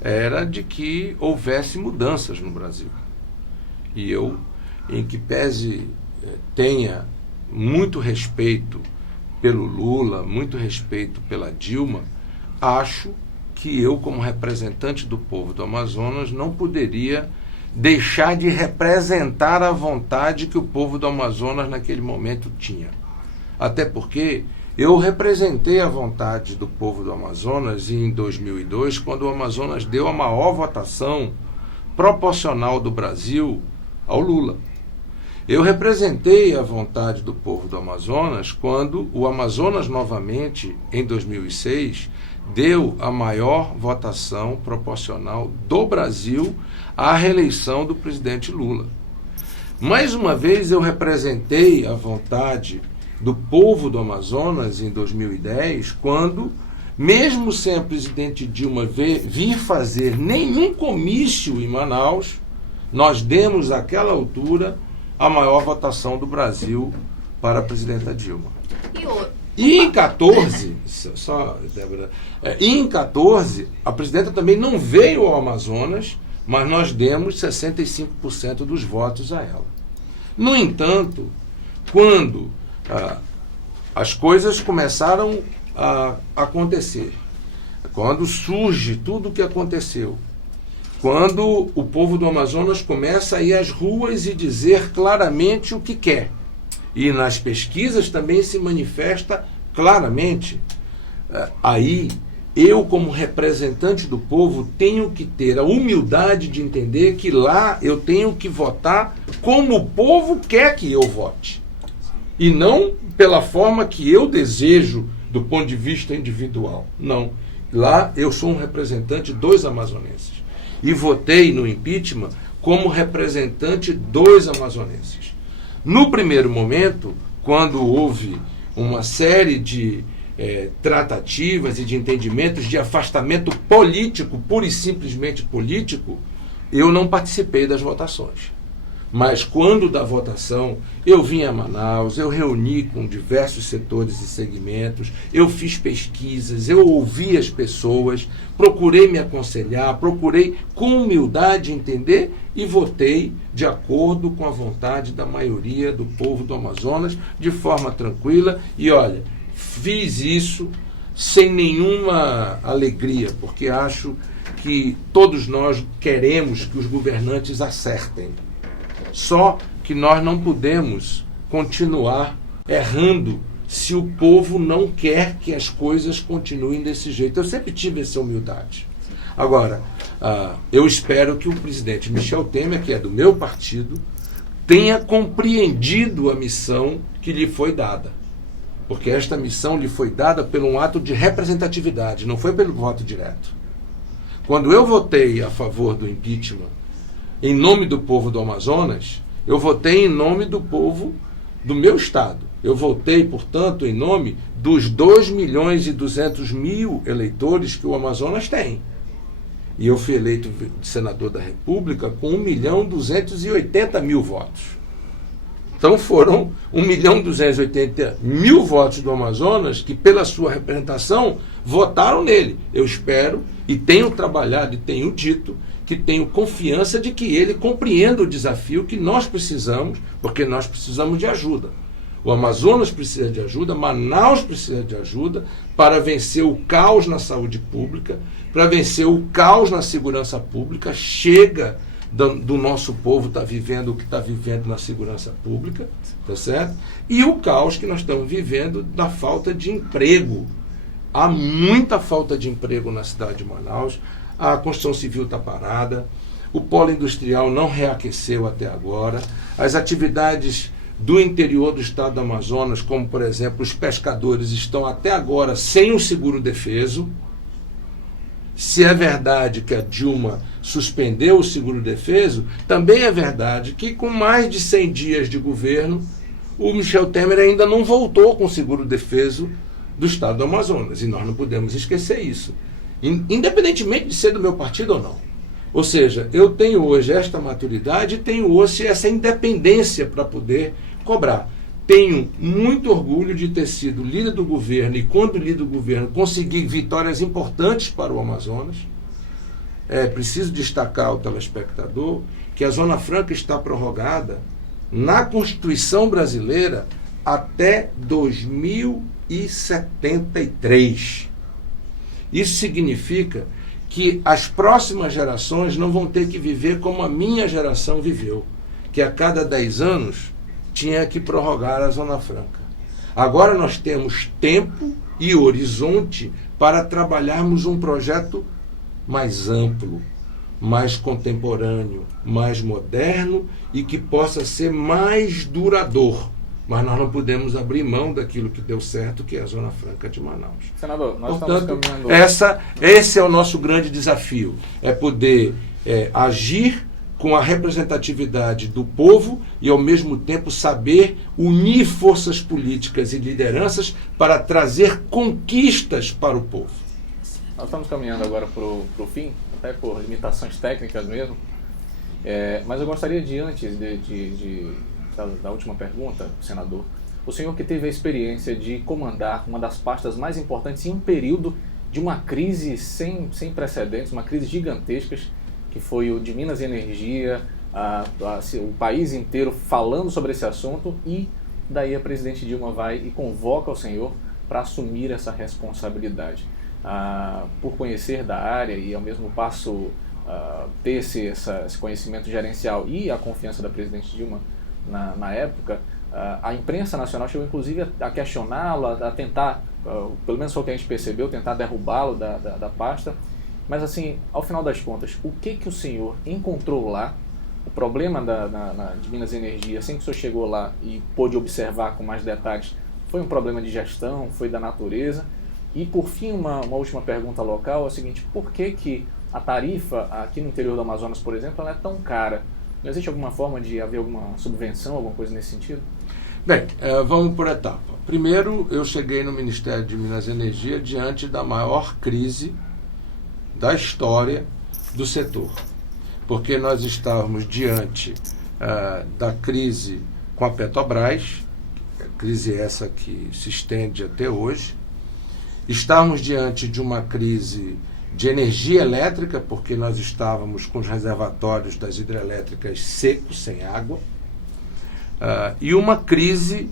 era de que houvesse mudanças no Brasil. E eu, em que pese tenha muito respeito pelo Lula, muito respeito pela Dilma, acho que eu, como representante do povo do Amazonas, não poderia deixar de representar a vontade que o povo do Amazonas naquele momento tinha. Até porque eu representei a vontade do povo do Amazonas em 2002, quando o Amazonas deu a maior votação proporcional do Brasil ao Lula. Eu representei a vontade do povo do Amazonas quando o Amazonas, novamente, em 2006, deu a maior votação proporcional do Brasil à reeleição do presidente Lula. Mais uma vez, eu representei a vontade do povo do Amazonas em 2010, quando, mesmo sem a presidente Dilma vir fazer nenhum comício em Manaus, nós demos àquela altura a maior votação do Brasil para a presidenta Dilma. E em 14, Débora, em 14, a presidenta também não veio ao Amazonas, mas nós demos 65% dos votos a ela. No entanto, quando as coisas começaram a acontecer, quando surge tudo o que aconteceu, quando o povo do Amazonas começa a ir às ruas e dizer claramente o que quer, e nas pesquisas também se manifesta claramente, aí eu, como representante do povo, tenho que ter a humildade de entender que lá eu tenho que votar como o povo quer que eu vote, e não pela forma que eu desejo do ponto de vista individual. Não. Lá eu sou um representante dos amazonenses. E votei no impeachment como representante dos amazonenses. No primeiro momento, quando houve uma série de tratativas e de entendimentos de afastamento político, pura e simplesmente político, eu não participei das votações. Mas quando da votação, eu vim a Manaus, eu reuni com diversos setores e segmentos, eu fiz pesquisas, eu ouvi as pessoas, procurei me aconselhar, procurei com humildade entender e votei de acordo com a vontade da maioria do povo do Amazonas, de forma tranquila. E olha, fiz isso sem nenhuma alegria, porque acho que todos nós queremos que os governantes acertem. Só que nós não podemos continuar errando se o povo não quer que as coisas continuem desse jeito. Eu sempre tive essa humildade. Agora, eu espero que o presidente Michel Temer, que é do meu partido, tenha compreendido a missão que lhe foi dada. Porque esta missão lhe foi dada por um ato de representatividade, não foi pelo voto direto. Quando eu votei a favor do impeachment, em nome do povo do Amazonas, eu votei em nome do povo do meu estado. Eu votei, portanto, em nome dos 2.200.000 eleitores que o Amazonas tem. E eu fui eleito senador da República com 1.280.000 votos. Então foram 1.280.000 votos do Amazonas que, pela sua representação, votaram nele. Eu espero, e tenho trabalhado e tenho dito, que tenho confiança de que ele compreenda o desafio que nós precisamos, porque nós precisamos de ajuda. O Amazonas precisa de ajuda, Manaus precisa de ajuda para vencer o caos na saúde pública, para vencer o caos na segurança pública. Chega do nosso povo estar vivendo o que está vivendo na segurança pública, tá certo? E o caos que nós estamos vivendo da falta de emprego. Há muita falta de emprego na cidade de Manaus, a construção civil está parada, o polo industrial não reaqueceu até agora, as atividades do interior do estado do Amazonas, como por exemplo os pescadores, estão até agora sem o seguro-defeso. Se é verdade que a Dilma suspendeu o seguro-defeso, também é verdade que com mais de 100 dias de governo, o Michel Temer ainda não voltou com o seguro-defeso do estado do Amazonas. E nós não podemos esquecer isso, independentemente de ser do meu partido ou não. Ou seja, eu tenho hoje esta maturidade e tenho hoje essa independência para poder cobrar. Tenho muito orgulho de ter sido líder do governo e, quando líder do governo, consegui vitórias importantes para o Amazonas. Preciso destacar ao telespectador que a Zona Franca está prorrogada na Constituição brasileira até 2073. Isso significa que as próximas gerações não vão ter que viver como a minha geração viveu, que a cada 10 anos tinha que prorrogar a Zona Franca. Agora nós temos tempo e horizonte para trabalharmos um projeto mais amplo, mais contemporâneo, mais moderno e que possa ser mais duradouro. Mas nós não podemos abrir mão daquilo que deu certo, que é a Zona Franca de Manaus. Senador, nós Portanto, estamos caminhando... esse é o nosso grande desafio, é poder agir com a representatividade do povo e, ao mesmo tempo, saber unir forças políticas e lideranças para trazer conquistas para o povo. Nós estamos caminhando agora para o fim, até por limitações técnicas mesmo, mas eu gostaria de, antes da última pergunta, senador, o senhor que teve a experiência de comandar uma das pastas mais importantes em um período de uma crise sem precedentes, uma crise gigantesca, que foi o de Minas e Energia, o país inteiro falando sobre esse assunto, e daí a presidente Dilma vai e convoca o senhor para assumir essa responsabilidade. Por conhecer da área e ao mesmo passo ter esse conhecimento gerencial e a confiança da presidente Dilma na época, a imprensa nacional chegou inclusive a questioná-la, a tentar, pelo menos foi o que a gente percebeu, tentar derrubá-lo da pasta. Mas assim, ao final das contas, o que o senhor encontrou lá? O problema de Minas e Energia, assim que o senhor chegou lá e pôde observar com mais detalhes, foi um problema de gestão, foi da natureza? E por fim, uma última pergunta local é o seguinte: por que a tarifa aqui no interior do Amazonas, por exemplo, ela é tão cara? Não existe alguma forma de haver alguma subvenção, alguma coisa nesse sentido? Bem, vamos por etapa. Primeiro, eu cheguei no Ministério de Minas e Energia diante da maior crise da história do setor, porque nós estávamos diante da crise com a Petrobras, crise essa que se estende até hoje. Estávamos diante de uma crise de energia elétrica, porque nós estávamos com os reservatórios das hidrelétricas secos, sem água, e uma crise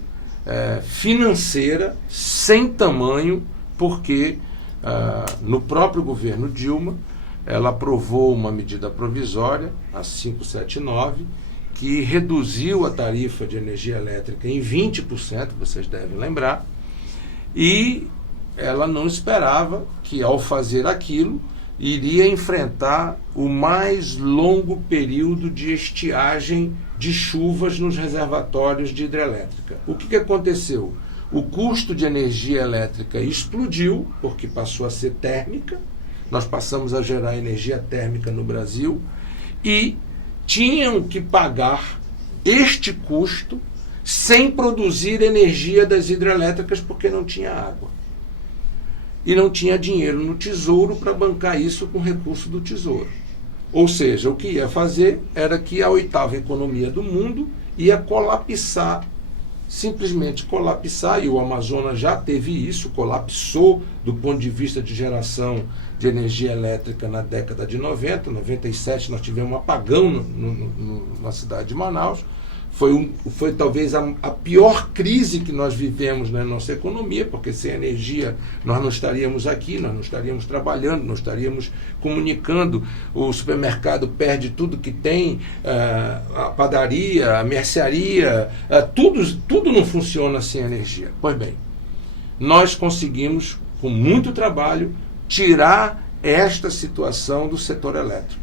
financeira sem tamanho, porque no próprio governo Dilma, ela aprovou uma medida provisória, a 579, que reduziu a tarifa de energia elétrica em 20%, vocês devem lembrar, e ela não esperava que, ao fazer aquilo, iria enfrentar o mais longo período de estiagem de chuvas nos reservatórios de hidrelétrica. O que aconteceu? O custo de energia elétrica explodiu, porque passou a ser térmica. Nós passamos a gerar energia térmica no Brasil e tinham que pagar este custo sem produzir energia das hidrelétricas, porque não tinha água. E não tinha dinheiro no Tesouro para bancar isso com recurso do Tesouro. Ou seja, o que ia fazer era que a 8ª economia do mundo ia colapsar, simplesmente colapsar, e o Amazonas já teve isso, colapsou do ponto de vista de geração de energia elétrica na década de 90, 97 nós tivemos um apagão na cidade de Manaus. Foi talvez a pior crise que nós vivemos na nossa economia, porque sem energia nós não estaríamos aqui, nós não estaríamos trabalhando, não estaríamos comunicando. O supermercado perde tudo que tem, a padaria, a mercearia, tudo não funciona sem energia. Pois bem, nós conseguimos, com muito trabalho, tirar esta situação do setor elétrico.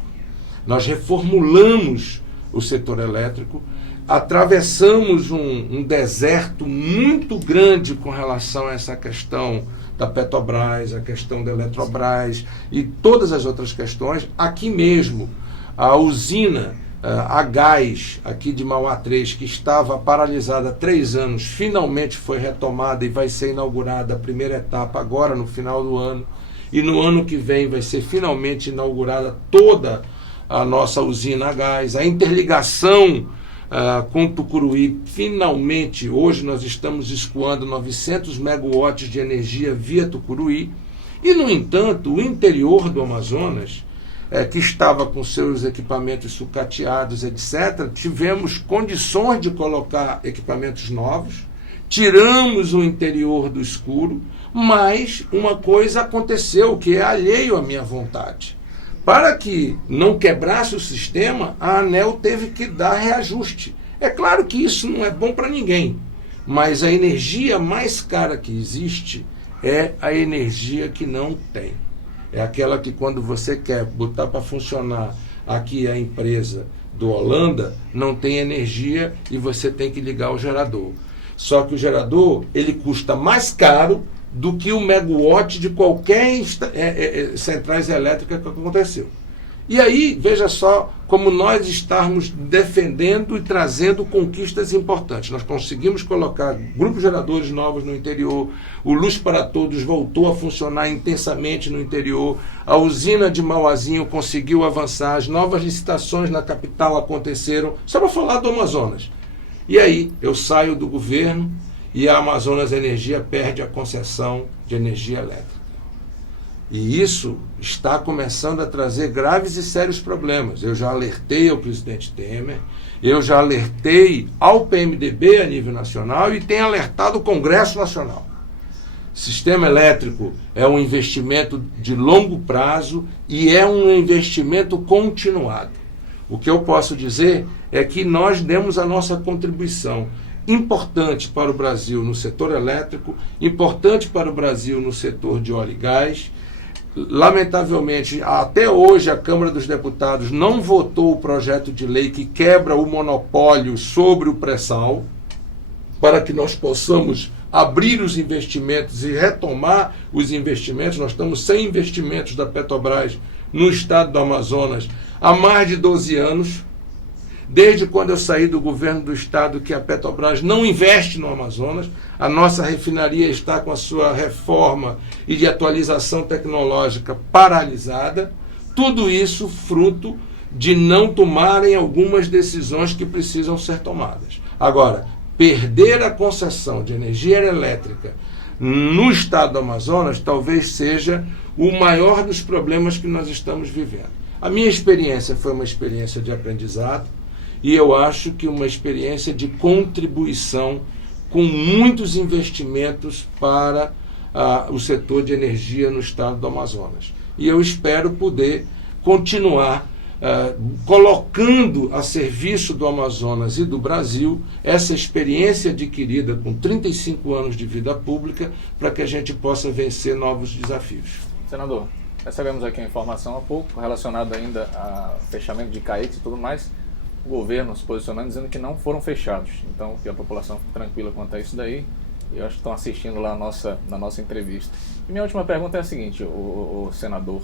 Nós reformulamos o setor elétrico, atravessamos um deserto muito grande com relação a essa questão da Petrobras, a questão da Eletrobras e todas as outras questões. Aqui mesmo, a usina a gás aqui de Mauá 3, que estava paralisada há 3 anos, finalmente foi retomada e vai ser inaugurada a primeira etapa agora no final do ano. E no ano que vem vai ser finalmente inaugurada toda a nossa usina a gás. A interligação com Tucuruí, finalmente, hoje nós estamos escoando 900 megawatts de energia via Tucuruí. E, no entanto, o interior do Amazonas, que estava com seus equipamentos sucateados, etc., tivemos condições de colocar equipamentos novos, tiramos o interior do escuro, mas uma coisa aconteceu que é alheio à minha vontade. Para que não quebrasse o sistema, a ANEEL teve que dar reajuste. É claro que isso não é bom para ninguém, mas a energia mais cara que existe é a energia que não tem. É aquela que quando você quer botar para funcionar aqui a empresa do Holanda, não tem energia e você tem que ligar o gerador. Só que o gerador, ele custa mais caro do que o megawatt de qualquer centrais elétricas que aconteceu. E aí, veja só como nós estamos defendendo e trazendo conquistas importantes. Nós conseguimos colocar grupos geradores novos no interior, o Luz para Todos voltou a funcionar intensamente no interior, a usina de Mauazinho conseguiu avançar, as novas licitações na capital aconteceram, só para falar do Amazonas. E aí, eu saio do governo e a Amazonas Energia perde a concessão de energia elétrica. E isso está começando a trazer graves e sérios problemas. Eu já alertei ao presidente Temer, eu já alertei ao PMDB a nível nacional e tenho alertado o Congresso Nacional. Sistema elétrico é um investimento de longo prazo e é um investimento continuado. O que eu posso dizer é que nós demos a nossa contribuição importante para o Brasil no setor elétrico, importante para o Brasil no setor de óleo e gás. Lamentavelmente, até hoje a Câmara dos Deputados não votou o projeto de lei que quebra o monopólio sobre o pré-sal, para que nós possamos abrir os investimentos e retomar os investimentos. Nós estamos sem investimentos da Petrobras no estado do Amazonas há mais de 12 anos. Desde quando eu saí do governo do estado que a Petrobras não investe no Amazonas, a nossa refinaria está com a sua reforma e de atualização tecnológica paralisada, tudo isso fruto de não tomarem algumas decisões que precisam ser tomadas. Agora, perder a concessão de energia elétrica no estado do Amazonas talvez seja o maior dos problemas que nós estamos vivendo. A minha experiência foi uma experiência de aprendizado, e eu acho que uma experiência de contribuição com muitos investimentos para o setor de energia no estado do Amazonas. E eu espero poder continuar colocando a serviço do Amazonas e do Brasil essa experiência adquirida com 35 anos de vida pública para que a gente possa vencer novos desafios. Senador, recebemos aqui a informação há pouco relacionada ainda a fechamento de CAEX e tudo mais. O governo se posicionando dizendo que não foram fechados. Então, que a população fique tranquila quanto a isso daí. E eu acho que estão assistindo lá na nossa entrevista. E minha última pergunta é a seguinte, o senador.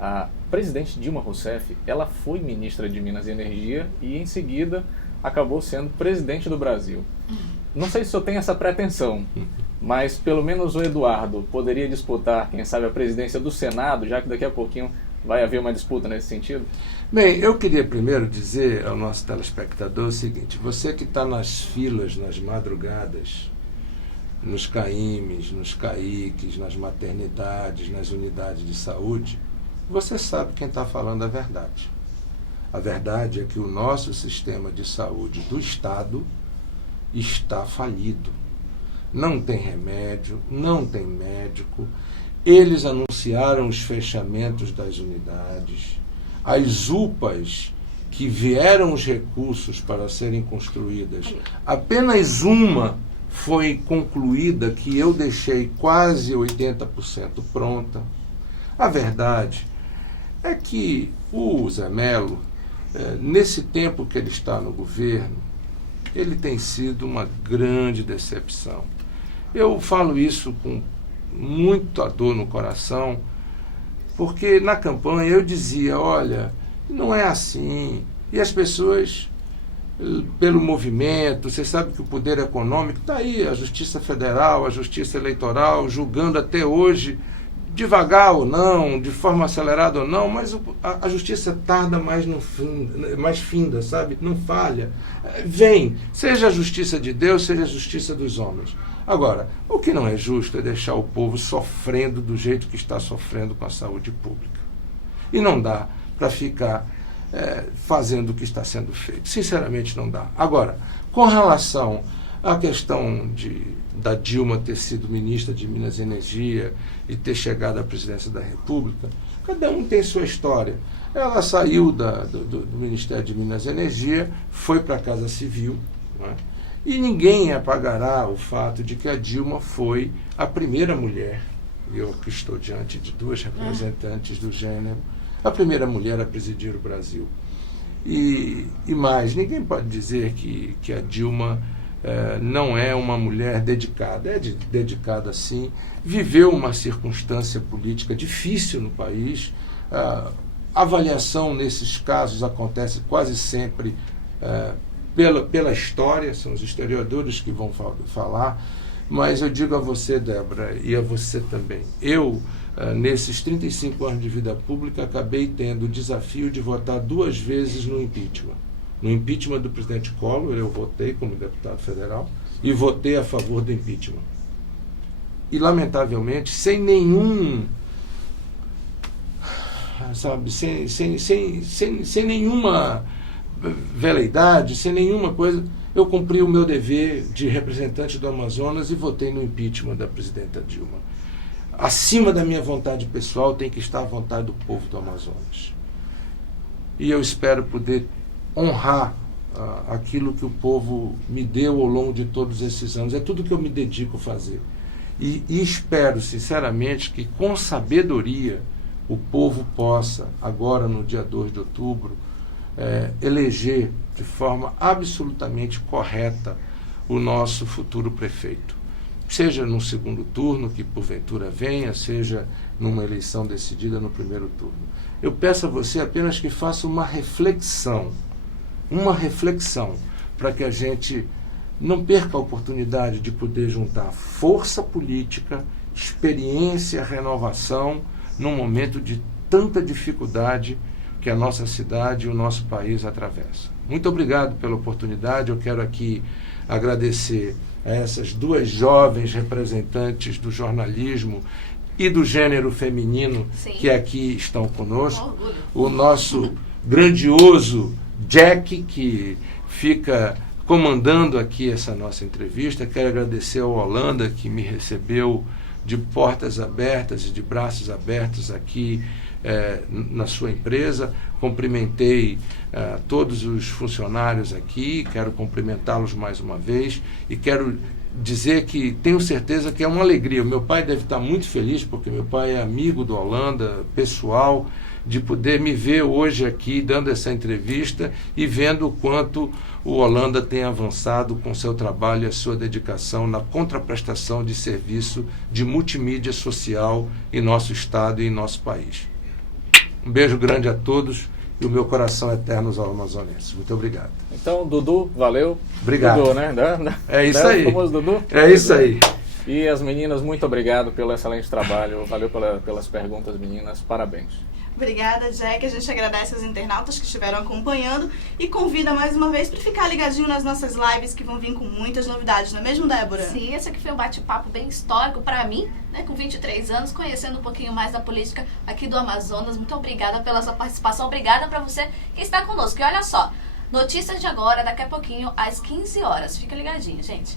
A presidente Dilma Rousseff, ela foi ministra de Minas e Energia e, em seguida, acabou sendo presidente do Brasil. Não sei se o senhor tem essa pretensão, mas pelo menos o Eduardo poderia disputar, quem sabe, a presidência do Senado, já que daqui a pouquinho Vai haver uma disputa nesse sentido? Bem, eu queria primeiro dizer ao nosso telespectador o seguinte: você que está nas filas, nas madrugadas, nos CAIMs, nos CAICs, nas maternidades, nas unidades de saúde, você sabe quem está falando a verdade. A verdade é que o nosso sistema de saúde do Estado está falido. Não tem remédio, não tem médico. Eles anunciaram os fechamentos das unidades. As UPAs que vieram os recursos para serem construídas, apenas uma foi concluída, que eu deixei quase 80% pronta. A verdade é que o Zé Melo, nesse tempo que ele está no governo, ele tem sido uma grande decepção. Eu falo isso com muita dor no coração, porque na campanha eu dizia, olha, não é assim. E as pessoas, pelo movimento, você sabe que o poder econômico está aí, a Justiça Federal, a Justiça Eleitoral, julgando até hoje, devagar ou não, de forma acelerada ou não, mas a justiça tarda mais mais finda, sabe? Não falha. Vem, seja a justiça de Deus, seja a justiça dos homens. Agora, o que não é justo é deixar o povo sofrendo do jeito que está sofrendo com a saúde pública. E não dá para ficar fazendo o que está sendo feito. Sinceramente, não dá. Agora, com relação à questão da Dilma ter sido ministra de Minas e Energia e ter chegado à presidência da República, cada um tem sua história. Ela saiu do Ministério de Minas e Energia, foi para a Casa Civil, né? E ninguém apagará o fato de que a Dilma foi a primeira mulher, eu que estou diante de duas representantes do gênero, a primeira mulher a presidir o Brasil. E mais, ninguém pode dizer que a Dilma não é uma mulher dedicada. É dedicada sim, viveu uma circunstância política difícil no país. A avaliação nesses casos acontece quase sempre pela história, são os historiadores que vão falar, mas eu digo a você, Débora, e a você também, eu, nesses 35 anos de vida pública, acabei tendo o desafio de votar 2 vezes no impeachment. No impeachment do presidente Collor, eu votei como deputado federal e votei a favor do impeachment. E, lamentavelmente, sem nenhum, sabe, sem nenhuma veleidade, sem nenhuma coisa, eu cumpri o meu dever de representante do Amazonas e votei no impeachment da presidenta Dilma. Acima da minha vontade pessoal tem que estar a vontade do povo do Amazonas. E eu espero poder honrar aquilo que o povo me deu ao longo de todos esses anos. É tudo que eu me dedico a fazer. E espero, sinceramente, que com sabedoria o povo possa, agora no dia 2 de outubro, eleger de forma absolutamente correta o nosso futuro prefeito. Seja no segundo turno, que porventura venha, seja numa eleição decidida no primeiro turno. Eu peço a você apenas que faça uma reflexão para que a gente não perca a oportunidade de poder juntar força política, experiência, renovação, num momento de tanta dificuldade que a nossa cidade e o nosso país atravessam. Muito obrigado pela oportunidade. Eu quero aqui agradecer a essas 2 jovens representantes do jornalismo e do gênero feminino, sim, que aqui estão conosco. O nosso grandioso Jack, que fica comandando aqui essa nossa entrevista. Quero agradecer ao Holanda, que me recebeu de portas abertas e de braços abertos aqui na sua empresa. Cumprimentei todos os funcionários aqui, quero cumprimentá-los mais uma vez e quero dizer que tenho certeza que é uma alegria. O meu pai deve estar muito feliz, porque meu pai é amigo do Holanda, pessoal, de poder me ver hoje aqui dando essa entrevista e vendo o quanto o Holanda tem avançado com seu trabalho e a sua dedicação na contraprestação de serviço de multimídia social em nosso estado e em nosso país. Um beijo grande a todos e o meu coração eterno aos amazonenses. Muito obrigado. Então, Dudu, valeu. Obrigado. Dudu, né? É isso aí. O famoso Dudu? É isso aí. E as meninas, muito obrigado pelo excelente trabalho. Valeu pelas perguntas, meninas. Parabéns. Obrigada, Jack. A gente agradece aos internautas que estiveram acompanhando e convida mais uma vez para ficar ligadinho nas nossas lives que vão vir com muitas novidades, não é mesmo, Débora? Sim, esse aqui foi um bate-papo bem histórico para mim, né, com 23 anos, conhecendo um pouquinho mais da política aqui do Amazonas. Muito obrigada pela sua participação, obrigada para você que está conosco. E olha só, notícias de agora, daqui a pouquinho, às 15 horas. Fica ligadinho, gente.